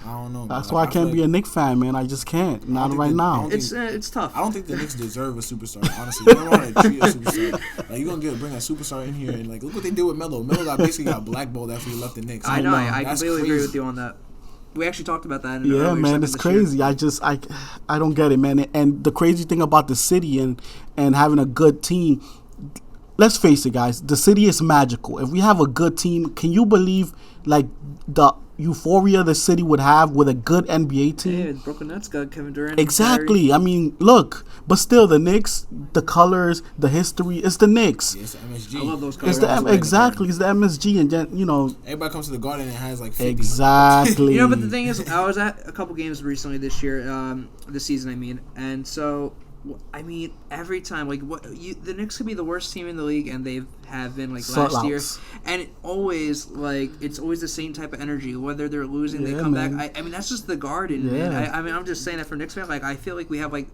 I don't know. That's man. why I feel can't like- be a Knicks fan, man. I just can't. Not right now. It's tough. I don't think the Knicks deserve a superstar. Honestly, you don't want to treat a superstar. Like you gonna bring a superstar in here and like look what they did with Melo. Melo basically got blackballed after he left the Knicks. I know. I That's completely agree crazy. with you on that. We actually talked about that. In an Yeah, earlier man, segment it's this year. crazy. I don't get it, man. And the crazy thing about the city and having a good team, let's face it, guys. The city is magical. If we have a good team, can you believe like the euphoria the city would have with a good NBA team? Yeah, the Brooklyn Nets got Kevin Durant. Exactly. I mean, look, but still, the Knicks, the colors, the history, it's the Knicks. Yeah, it's the MSG. I love those It's colors. exactly. It's the MSG, and then, Everybody comes to the Garden and has like 50. exactly. You know, but the thing is, I was at a couple games recently this year, this season, I mean, and so, I mean, every time, like, the Knicks could be the worst team in the league, and they have been like last year, and it's always the same type of energy. Whether they're losing, they come back. I mean, that's just the Garden, man. I mean, I'm just saying that for Knicks fan, like, I feel like we have like,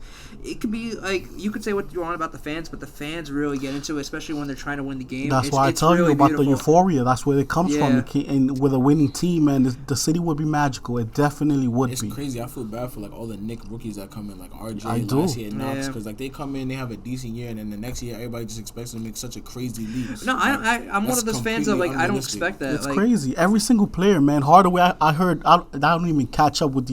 it could be like you could say what you want about the fans, but the fans really get into it, especially when they're trying to win the game. That's why I tell really you about beautiful. the euphoria. That's where it comes Yeah. from. And with a winning team, man, the city would be magical. It definitely would It's be. crazy. I feel bad for like all the Knicks rookies that come in, like RJ I do. last year and Knox, Yeah. because like they come in, they have a decent year, and then the next year everybody just expects them to make such a crazy leap. No, I'm one of those fans of like I don't unrealistic. expect that. It's like, crazy. Every single player, man. Hardaway, I heard. I don't even catch up with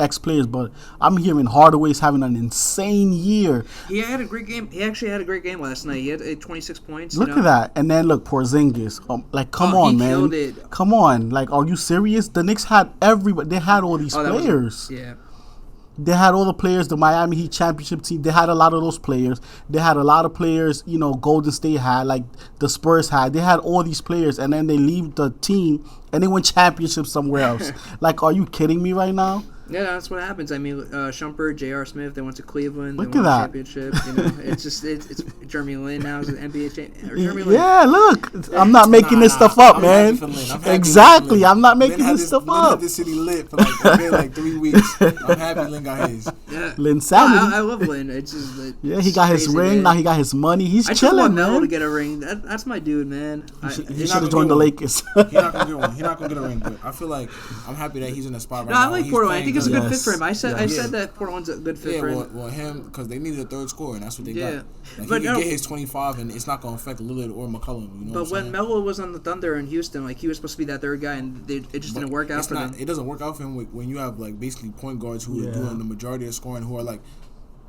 ex players, but I'm hearing Hardaway's having an insane year. He had a great game. He actually had a great game last night. He had 26 points. Look at that. And then look, Porzingis. Like, come on, he man. killed it. Come on. Like, are you serious? The Knicks had everybody. They had all these players. Yeah. They had all the players, the Miami Heat championship team. They had a lot of those players. They had a lot of players, Golden State had, like the Spurs had. They had all these players, and then they leave the team and they win championships somewhere else. Like, are you kidding me right now? Yeah, that's what happens. I mean, Shumpert, J.R. Smith, they went to Cleveland. Look they won at a that. championship. It's Jeremy Lin now is an NBA champion. Jeremy Lin. Yeah, look. I'm not making this stuff up, I'm man. happy for Lin. I'm happy Exactly. Lin. I'm not Lin making had this stuff Lin up. had this city lit for like 3 weeks. I'm happy Lin got his. Yeah. Lin Sanity. I love Lin. It's just Yeah, he got his crazy, ring. man. Now he got his money. He's I just chilling, want Melo man. to get a ring. That's my dude, man. He should not have gonna joined get the one. Lakers. He's not gonna get one. He's not gonna get a ring. But I feel like I'm happy that he's in a spot right No, I now. like He's Portland. I playing think it's a good good. fit for him. I said Yeah. that Portland's a good fit Yeah, for him. well, him because they needed a third scorer, and that's what they Yeah. got. Like, But he can no- get his 25, and it's not gonna affect Lillard or McCollum. You know But what when I'm saying? Melo was on the Thunder in Houston, like he was supposed to be that third guy, and it just didn't work out It's for not- them. It doesn't work out for him when you have like basically point guards who are doing the majority of scoring, who are like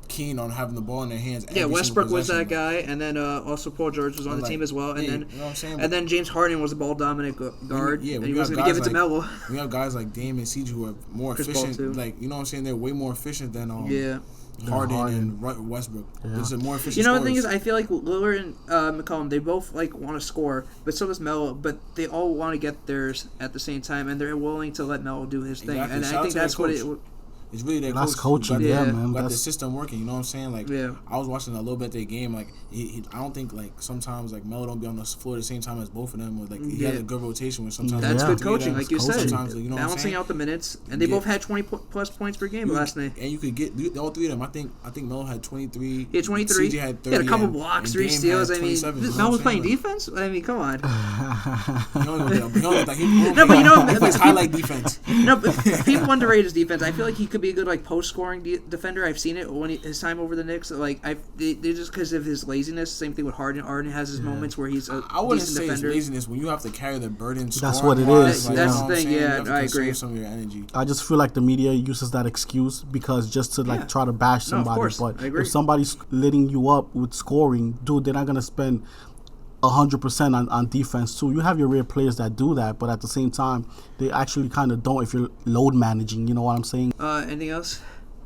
keen on having the ball in their hands. Yeah, every Westbrook single was that possession. guy, and then also Paul George was on the Like, team as well, and yeah, then you know what I'm saying? and then James Harden was a ball dominant guard, Yeah, and we he got wasn't gonna give it guys to Melo. We have guys like Dame and CJ who are more Chris Paul, efficient. too. Like, you know what I'm saying? They're way more efficient than Yeah. Harden Harden. and Westbrook. These are more efficient. You know, the thing is, scorers. I feel like Lillard and McCollum, they both like want to score, but so does Melo. But they all want to get theirs at the same time, and they're willing to let Melo do his thing. Exactly. And Shout I out think to their that's what it. coach. It's really their That's coach who coaching, got yeah, the- man. Got the That's- system working. You know what I'm saying? Like, Yeah. I was watching a little bit of their game. Like, I don't think like sometimes like Melo don't be on the floor at the same time as both of them. Or like he has a good rotation. Where sometimes That's Yeah. good three of coaching, them, like you said. sometimes, you know what I'm Balancing saying? out the minutes, and they Yeah. both had 20 plus points per game last night. And you could get all three of them. I think Melo had 23. He had 23. CJ had 30. He had a couple and- blocks, and 3 Dame steals. had I mean, 27, you know Melo what was I'm playing saying? defense. I mean, come on. He only gonna play- he No, but you know, he plays highlight defense. No, but people underrate his defense. I feel like he could be a good like post scoring defender. I've seen it when his time over the Knicks. Like they just because of his laziness. Same thing with Harden. Harden has his moments where he's a I wouldn't decent say defender. it's laziness when you have to carry the burden. That's what it scoring-wise, is, like, yeah. you That's know the what I'm thing, saying? yeah, You have to I conserve agree. Some of your energy. I just feel like the media uses that excuse because just to like Yeah. try to bash No, of somebody. course, But I agree. if somebody's letting you up with scoring, dude, they're not gonna spend 100% on defense too. You have your real players that do that, but at the same time, they actually kind of don't if you're load managing. You know what I'm saying? Anything else?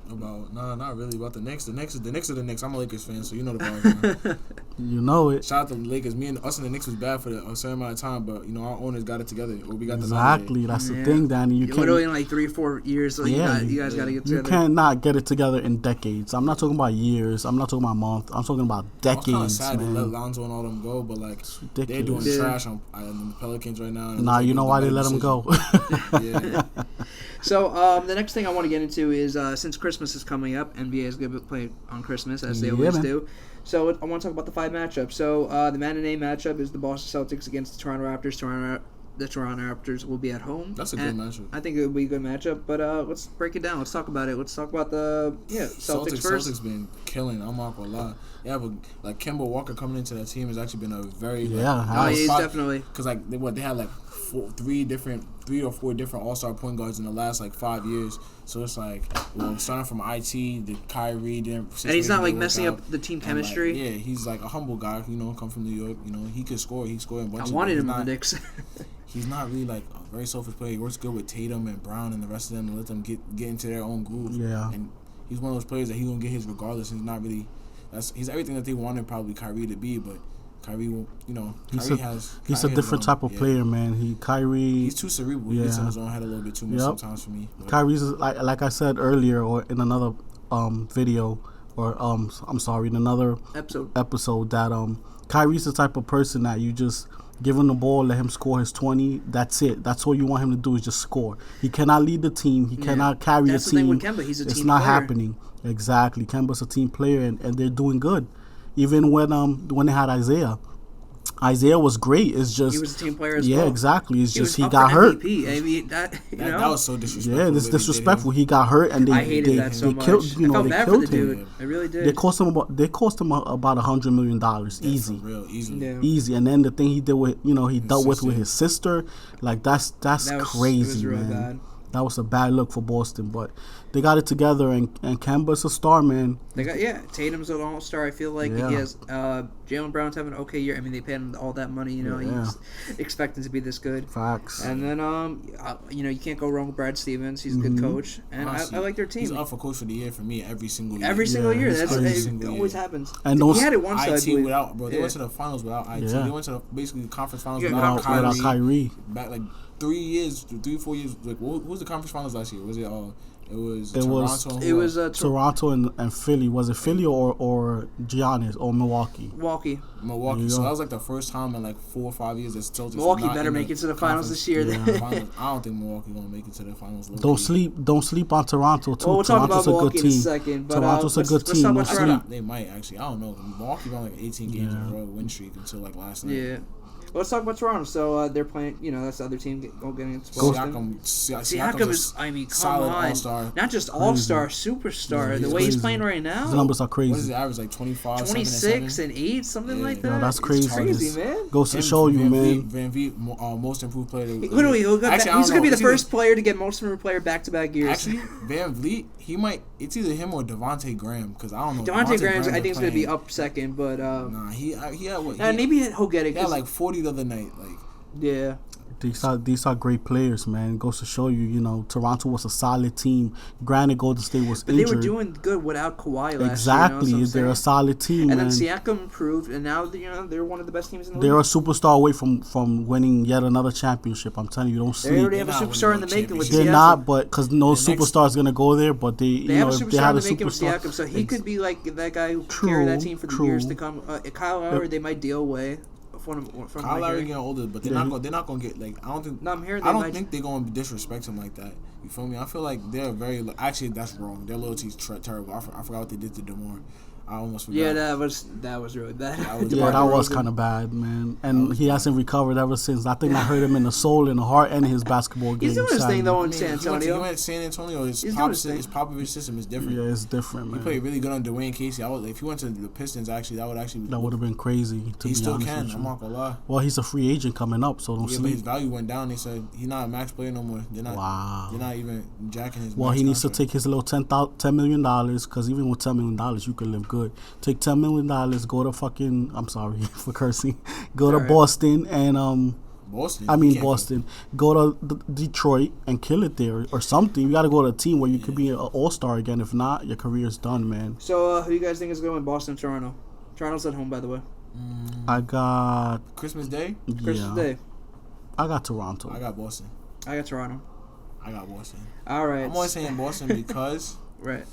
About not really about the Knicks. The Knicks are the Knicks. I'm a Lakers fan, so you know the ball. Man. You know it. Shout out to the Lakers. Us and the Knicks was bad for a certain amount of time, but you know our owners got it together. Or we got Exactly. That's the Yeah. thing, Danny. You Literally can't. in like 3 or 4 years, like, Yeah, you guys got to get You together. cannot get it together in decades. I'm not talking about years. I'm not talking about months. I'm talking about I was kind of decades, sad they let man. Lonzo and all them go, but like they're doing Ridiculous. trash on the Pelicans right now. and it Nah, looks like you it know was why the they better let him decision. go? Yeah. So the next thing I want to get into is since Christmas is coming up, NBA is going to play on Christmas as they Yeah, always man. do. So I want to talk about the 5 matchups. So the matinee matchup is the Boston Celtics against the Toronto Raptors. Toronto the Toronto Raptors will be at home. That's a good matchup. I think it would be a good matchup. But let's break it down. Let's talk about it. Let's talk about the Celtics first. Celtics been killing. I'm not gonna lie. Yeah, but like Kemba Walker coming into that team has actually been a very he's definitely because like they had like three or four different All-Star point guards in the last like 5 years. So it's like, starting from IT, the Kyrie, and he's not like messing up the team chemistry. Like, he's like a humble guy. Come from New York. He could score. He scored a bunch. I wanted him in the Knicks. He's not really like a very selfish player. He works good with Tatum and Brown and the rest of them and let them get into their own groove. Yeah. And he's one of those players that he's gonna get his regardless. He's not really. He's everything that they wanted probably Kyrie to be, but Kyrie, he's a different type of player, man. Kyrie. He's too cerebral. He gets in his own head a little bit too much sometimes for me. But Kyrie's like I said earlier, or in another video, or I'm sorry, in another episode that Kyrie's the type of person that you just give him the ball, let him score his 20. That's it. That's all you want him to do is just score. He cannot lead the team. He cannot carry That's a the team. thing with Kemba. He's a team It's not player. happening. Exactly. Kemba's a team player, and they're doing good. Even when they had Isaiah was great. It's just he was a team player as well. Yeah, exactly. It's just he MVP. got hurt. I mean, that was so disrespectful. Yeah, it's disrespectful. He got hurt, and I hated that so they killed. much. You know, I felt they bad killed for the him. dude. I really did. They cost him about $100 million easy. For real, easily. Yeah. Easy. And then the thing he did with he dealt with his sister, like that's crazy, it was really man. bad. That was a bad look for Boston, but they got it together, and Kemba's a star, man. They got Tatum's an all-star. I feel like he has Jaylen Brown's having an okay year. I mean, they paid him all that money. He's expecting to be this good. Facts. And then you can't go wrong with Brad Stevens. He's a good coach, and I like their team. He's up for coach of the year for me every single year. Every single year. That's it always happens. And he had it once. IT without bro. They went to the finals without IT. Yeah. They went to basically the conference finals without Kyrie. Back like 4 years. Like what was the conference finals last year? Was it Toronto? It was Toronto and Philly. Was it Philly or Giannis or Milwaukee? Milwaukee. So that was like the first time in like 4 or 5 years that Celtics. Milwaukee better make it to the finals this year. I don't think Milwaukee gonna make it to the finals. Don't sleep on Toronto too. Well, we'll talk about Toronto's a good Milwaukee team. in a second. But, Toronto's a good let's talk team. about Toronto. They might actually. I don't know. Milwaukee won like 18 games in a row win streak until like last night. Yeah. Well, let's talk about Toronto. So they're playing. That's the other team getting into Boston. Siakam is. I mean, come on. All-star. Not just all-star, superstar. Yeah, the way crazy. he's playing right now. His numbers are crazy. What is the average? Like 25, 26 and 8, something like that. No, that's It's crazy. crazy, man. Goes to show you, man. Van Vliet, most improved player. Literally, he's going to be the first player to get most improved player back-to-back years. Actually, Van Vliet, he might. It's either him or Devontae Graham because I don't know. Devontae Graham, I think, is going to be up second, but nah, he had what? Maybe he'll get it. He had like 40 the other night, like. Yeah. These are great players, man. It goes to show you, Toronto was a solid team. Granted, Golden State was injured. They were doing good without Kawhi last exactly. year. They're a solid team, and man. then Siakam improved, and now they're one of the best teams in the They're league. a superstar away from winning yet another championship. I'm telling you, don't sleep. They already have a superstar in the making with Siakam. They're not, but because no superstar is gonna go there. But they have a if they superstar had in a the making with superstar, Siakam, so he could be like that guy who carry that team for the years to come. Kyle Lowry, they might deal away. Kyle Lowry getting older, but they're not gonna get like I don't think. No, I'm hearing. I don't think they're gonna disrespect him like that. You feel me? I feel like they're very. Actually, that's wrong. Their loyalty's terrible. I forgot what they did to DeMar. I almost forgot. Yeah, that was really bad. That was kind of bad, man. And he hasn't recovered ever since. I think I hurt him in the soul, in the heart, and his basketball game. He's doing his thing though in San Antonio. He went to San Antonio. His Popovich system is different. Yeah, it's different, man. He played really good on Dwayne Casey. If he went to the Pistons, actually, that would have been crazy. He still can. I'm not gonna lie. Well, he's a free agent coming up, so don't sleep. But his value went down. They said he's not a max player no more. They're not even jacking his. Well, he needs to take his little $10 million because even with $10 million, you can live good. Take $10 million, go to fucking. I'm sorry for cursing. Go to Boston and Boston. Go to Detroit and kill it there or something. You got to go to a team where you could be an all-star again. If not, your career's done, man. So, who do you guys think is going Boston, Toronto? Toronto's at home, by the way. I got Christmas Day. Christmas Day. I got Toronto. I got Boston. I got Toronto. I got Boston. All right. I'm only saying Boston because right.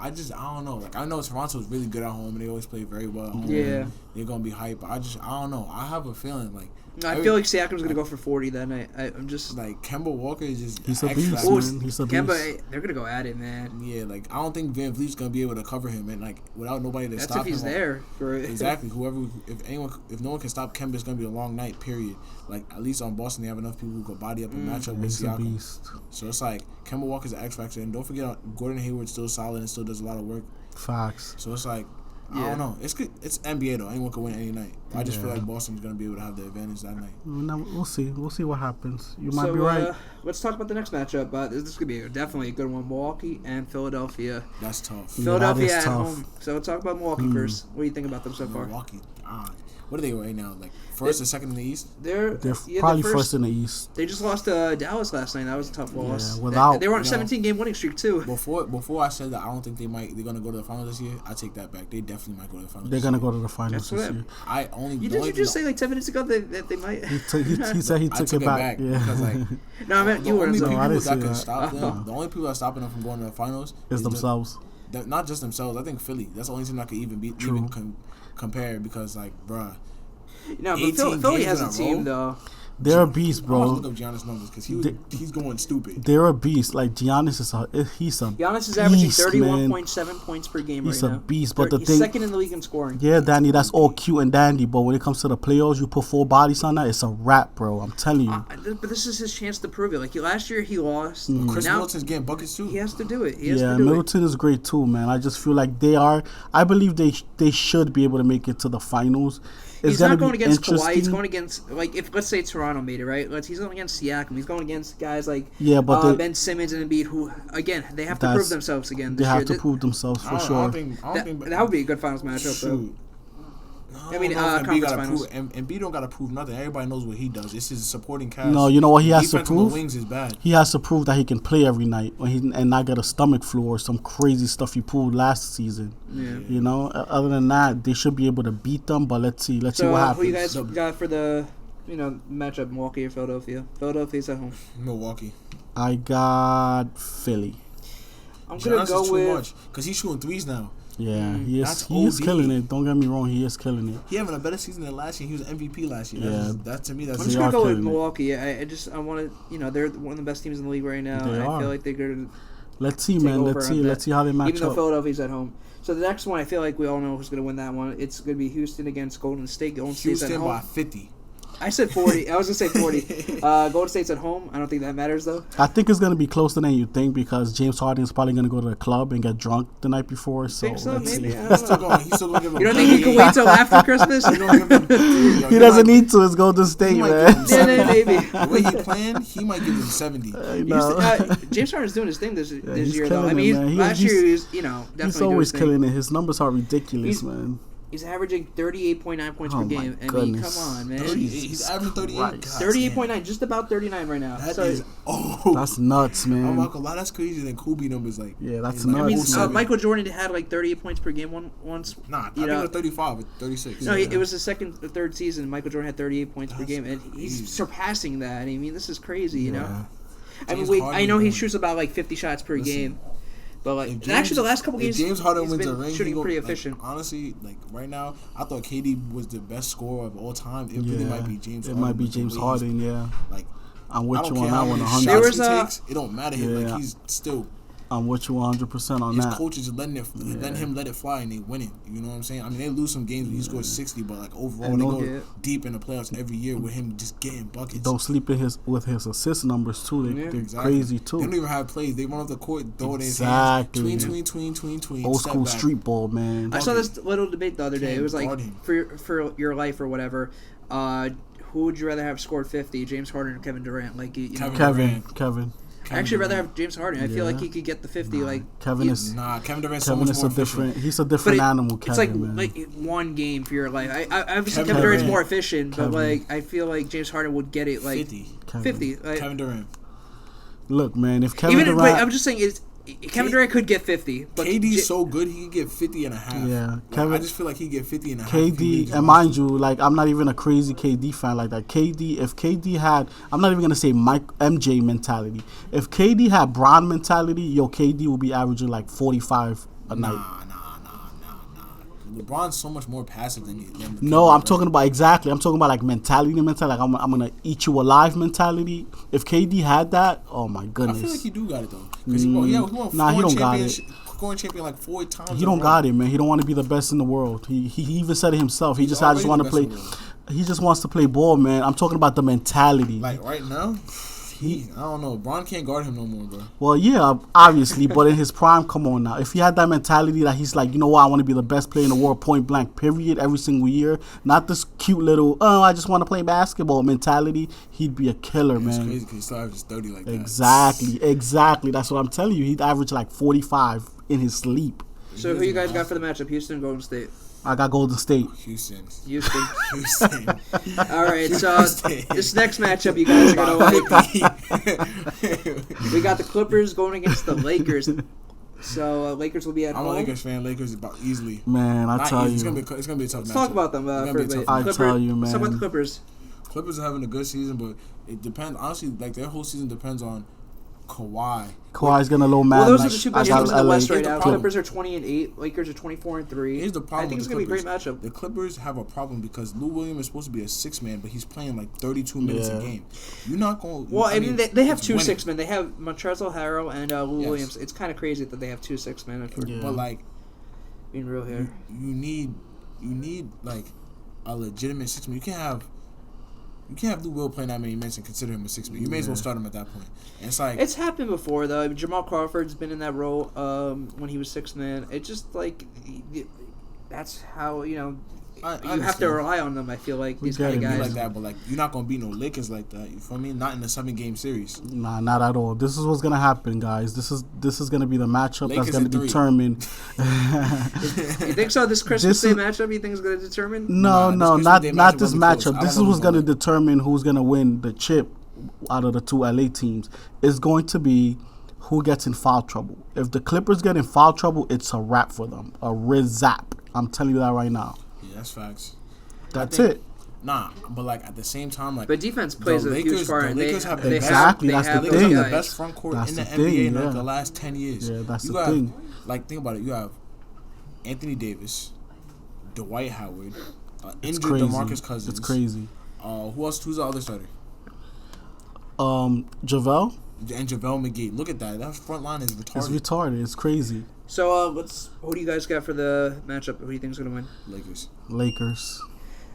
I don't know. Like I know Toronto's really good at home and they always play very well at home. Yeah. They're gonna be hyped. But I don't know. I have a feeling like. I feel like Siakam's gonna go for 40 that night. I'm just like Kemba Walker is just he's a X beast, factor. man. He's a beast. Kemba, they're gonna go at it, man. Yeah, like I don't think Van Vliet's gonna be able to cover him, and like without nobody to That's stop him. if he's there for it. Exactly. If no one can stop Kemba, it's gonna be a long night. Period. Like at least on Boston, they have enough people who can body up and match up with He's a Siakam. beast. So it's like Kemba Walker's an X factor, and don't forget Gordon Hayward's still solid and still does a lot of work. Facts. So it's like. I don't know. It's good. It's NBA though. Anyone can win any night. I just feel like Boston's gonna be able to have the advantage that night. We'll see. We'll see what happens. You might be right. Let's talk about the next matchup. This is gonna be definitely a good one. Milwaukee and Philadelphia. That's tough. Philadelphia that is at tough. home. So let's talk about Milwaukee first. What do you think about them so far? Milwaukee. What are they right now? Like first or second in the East? They're Probably first in the East. They just lost to Dallas last night. That was a tough loss. They were on a 17-game winning streak too. Before I said that I don't think they're gonna go to the finals this year. I take that back. They definitely might go to the finals. They're gonna go to the finals this year. Did you just say like 10 minutes ago that they might? He said he took it back. Yeah. Because like no, I meant you were. The only people that stopping them from going to the finals is themselves. Not just themselves. I think Philly. That's the only team that could even beat, compare because like, bruh. No, but Philly has a team though. They're a beast, bro. I want to look up Giannis' numbers because he's going stupid. They're a beast. Like Giannis is Giannis is averaging 31.7 points per game right now. He's a beast, but he's second in the league in scoring. Yeah, Danny, that's all cute and dandy, but when it comes to the playoffs, you put 4 bodies on that, it's a wrap, bro. I'm telling you. But this is his chance to prove it. Like last year, he lost. Chris Middleton's getting buckets too. He has to do it. Middleton is great too, man. I just feel like I believe they should be able to make it to the finals. He's not going against Kawhi. He's going against, like, if let's say Toronto made it, right? He's going against Siakam. He's going against guys like Ben Simmons and Embiid, who, again, they have to prove themselves again this year. They have to prove themselves for sure. That would be a good finals matchup, though. Conference finals. Embiid don't gotta prove nothing. Everybody knows what he does. It's his supporting cast. No, you know what he has to prove? Wings is bad. He has to prove that he can play every night and not get a stomach flu or some crazy stuff he pulled last season. Yeah. You know, other than that, they should be able to beat them. But let's see what happens. Who you guys got for the matchup? Milwaukee or Philadelphia? Philadelphia's at home. Milwaukee. I got Philly. I'm gonna go with because he's shooting threes now. Yeah, he is killing it. Don't get me wrong, he is killing it. He having a better season than last year. He was MVP last year. Yeah, that's to me. That's I'm just gonna go with Milwaukee. I want to. They're one of the best teams in the league right now. I feel like they're gonna. Let's see, man. Let's see how they match up. Even though Philadelphia's at home. So the next one, I feel like we all know who's gonna win that one. It's gonna be Houston against Golden State. Golden State's at home. Houston by 50. I said 40. I was going to say 40. Golden State's at home. I don't think that matters, though. I think it's going to be closer than you think because James Harden is probably going to go to the club and get drunk the night before. So maybe. He's still going to give him. You don't think he can wait till after Christmas? He doesn't need to. It's Golden State, man. Maybe. The way he playing, he might give him 70. James Harden's doing his thing this year, though. I mean, last year he was, definitely he's always killing it. His numbers are ridiculous, man. He's averaging 38.9 points per game. I mean, come on, man. He's averaging 38. 38.9, just about 39 right now. That's nuts, man. I'm not gonna lie, that's crazier than Kobe numbers. Like, yeah, that's nuts. I mean, Michael Jordan had like 38 points per game once. Nah, I think it was 35 or 36. No, it was the second or third season. Michael Jordan had 38 points per game, and he's surpassing that. I mean, this is crazy, you know. I mean, I know he shoots about like 50 shots per game. But actually, the last couple games, James Harden wins a ring, shooting pretty efficient. Honestly, right now, I thought KD was the best scorer of all time. It really might be James. It might be James Harden. Yeah. Like, I'm with you on that one. 100. It don't matter. Like he's still. I'm with you 100% on that. His coach is just letting him let it fly, and they winning. You know what I'm saying? I mean, they lose some games when he scores 60, but like overall, they go deep in the playoffs every year with him just getting buckets. Don't sleep with his assist numbers too. They're crazy too. They don't even have plays. They run off the court, throw it in his hands. Tween. Old school street ball, man. I saw this little debate the other day. It was like for your life or whatever. Who would you rather have scored 50, James Harden or Kevin Durant? Like Kevin. I actually rather have James Harden. I feel like he could get the 50. Kevin Durant's so much more different. He's a different animal. Kevin, it's like one game for your life. I obviously Kevin Durant's more efficient, but I feel like James Harden would get it 50. Kevin Durant. Look, man, if Kevin Durant, I'm just saying Kevin Durant could get 50. But KD's so good, he could get 50 and a half. Yeah. I just feel like he get 50 and a half. KD, and mind you, I'm not even a crazy KD fan like that. If KD had, I'm not even going to say MJ mentality. If KD had Bron mentality, KD would be averaging 45 a night. Nah. LeBron's so much more passive than you. No, I'm talking about exactly. I'm talking about like mentality. Like I'm gonna eat you alive mentality. If KD had that, oh my goodness. I feel like he do got it though. Because he don't got it. Scoring champion like 4 times. He don't got it, man. He don't want to be the best in the world. He even said it himself. He just want to play. He just wants to play ball, man. I'm talking about the mentality. Like right now. I don't know. Bron can't guard him no more, bro. Well, yeah, obviously, but in his prime, come on now. If he had that mentality that he's like, you know what, I want to be the best player in the world, point blank, period, every single year, not this cute little, I just want to play basketball mentality, he'd be a killer, man. It's crazy because he still averages 30 like that. Exactly. That's what I'm telling you. He'd average like 45 in his sleep. So who you guys got for the matchup? Houston, Golden State. I got Golden State. Houston. All right, so this next matchup you guys are going to like. We got the Clippers going against the Lakers. So Lakers will be at home. I'm a Lakers fan. Lakers about easily. Man, I tell you. It's gonna be a tough matchup. Let's talk about them for a bit. I tell you, man. Talk about the Clippers. Clippers are having a good season, but it depends. Honestly, like their whole season depends on Kawhi. Kawhi's gonna low man. Well, those are the two best teams in the West right now. Problem. Clippers are 20-8. Lakers are 24-3. Here's the problem. I think it's gonna be a great matchup. The Clippers have a problem because Lou Williams is supposed to be a 6-man, but he's playing like 32 minutes a game. You're not going. Well, I mean, they have two 6-men. They have Montrezl Harrell and Lou Williams. It's kind of crazy that they have two 6-men. But like, being real here, you need like a legitimate 6-man. You can't have Lou Will playing that many minutes and consider him a 6-man. You may as well start him at that point. And it's like it's happened before though. I mean, Jamal Crawford's been in that role when he was 6-man. It just like that's how you have to rely on them. I feel like these kind of guys like that, but like you're not gonna beat no Lakers like that. You feel me? Not in a 7-game series. Nah, not at all. This is what's gonna happen, guys. This is gonna be the matchup Lakers that's gonna determine. You think so? This Christmas Day matchup, you think is gonna determine? No, not this matchup. This is what's gonna determine who's gonna win the chip out of the two LA teams. It's going to be who gets in foul trouble. If the Clippers get in foul trouble, it's a wrap for them. A zap. I'm telling you that right now. Yeah, that's facts. That's it. Nah, but like at the same time, like but defense plays a huge part. The Lakers have the best front court in the NBA in like the last 10 years. Yeah, that's the thing. Like think about it. You have Anthony Davis, Dwight Howard, injured DeMarcus Cousins. It's crazy. Who else? Who's the other starter? JaVale. And JaVale McGee. Look at that. That front line is retarded. It's retarded. It's crazy. So who do you guys got for the matchup? Who do you think is gonna win? Lakers.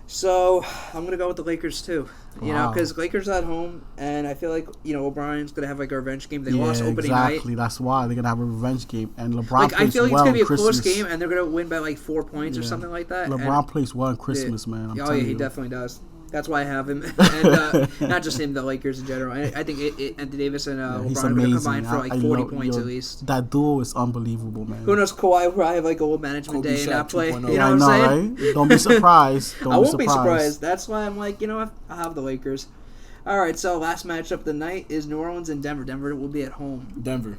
So I'm gonna go with the Lakers too. Wow. You know, because Lakers at home, and I feel like O'Brien's gonna have like a revenge game. They lost opening night. Exactly. That's why they're gonna have a revenge game, and LeBron. Like I feel like it's gonna be a close game, and they're gonna win by like 4 points or something like that. LeBron plays well on Christmas, man. I'm telling you. He definitely does. That's why I have him, and not just him, the Lakers in general. I think Anthony Davis and LeBron are gonna combine for like 40 points at least. That duo is unbelievable, man. Who knows? Kawhi will probably have like a whole management day and not play. You know what I'm saying? Right? Don't be surprised. I won't be surprised. That's why I'm like, I have the Lakers. All right, so last matchup of the night is New Orleans and Denver. Denver will be at home. Denver.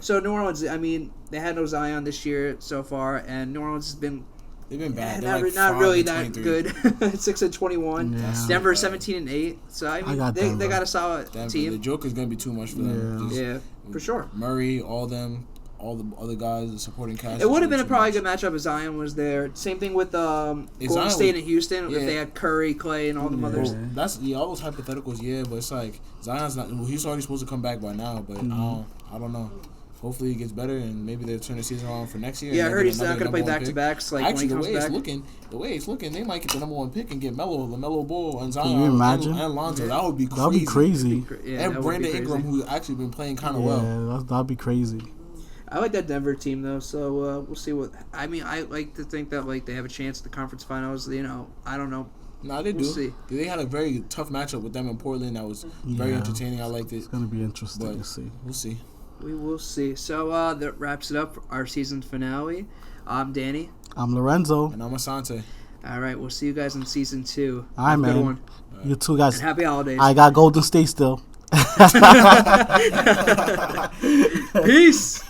So New Orleans, I mean, they had no Zion this year so far, and New Orleans has been. They've been bad. Not really that good. 6-21. Yeah. Denver 17-8. So I mean, they got a solid team. The Joker's gonna be too much for them. Yeah, for sure. Murray, all the other guys, the supporting cast. It would have been a probably good matchup if Zion was there. Same thing with Golden State and Houston. If they had Curry, Clay, and all the others. That's all those hypotheticals. But it's like Zion's not. Well, he's already supposed to come back by now, but I don't know. Hopefully he gets better, and maybe they'll turn the season around for next year. Yeah, I heard he's not going to play back-to-backs. Like actually, when he comes back. The way it's looking, they might get the number 1 pick and get LaMelo Ball and Zion. Can you imagine? And Lonzo. That would be crazy. That would be crazy. And Brandon Ingram, who's actually been playing kind of well. Yeah, that'd be crazy. I like that Denver team though, so we'll see what. I mean, I like to think that like they have a chance at the conference finals. I don't know. No, they do. See. They had a very tough matchup with them in Portland. That was very entertaining. I liked it. It's gonna be interesting to see. We'll see. We will see. So that wraps it up for our season finale. I'm Danny. I'm Lorenzo. And I'm Asante. All right, we'll see you guys in season 2. All right, man. Good one. You two guys. And happy holidays. I got Golden State still. Peace.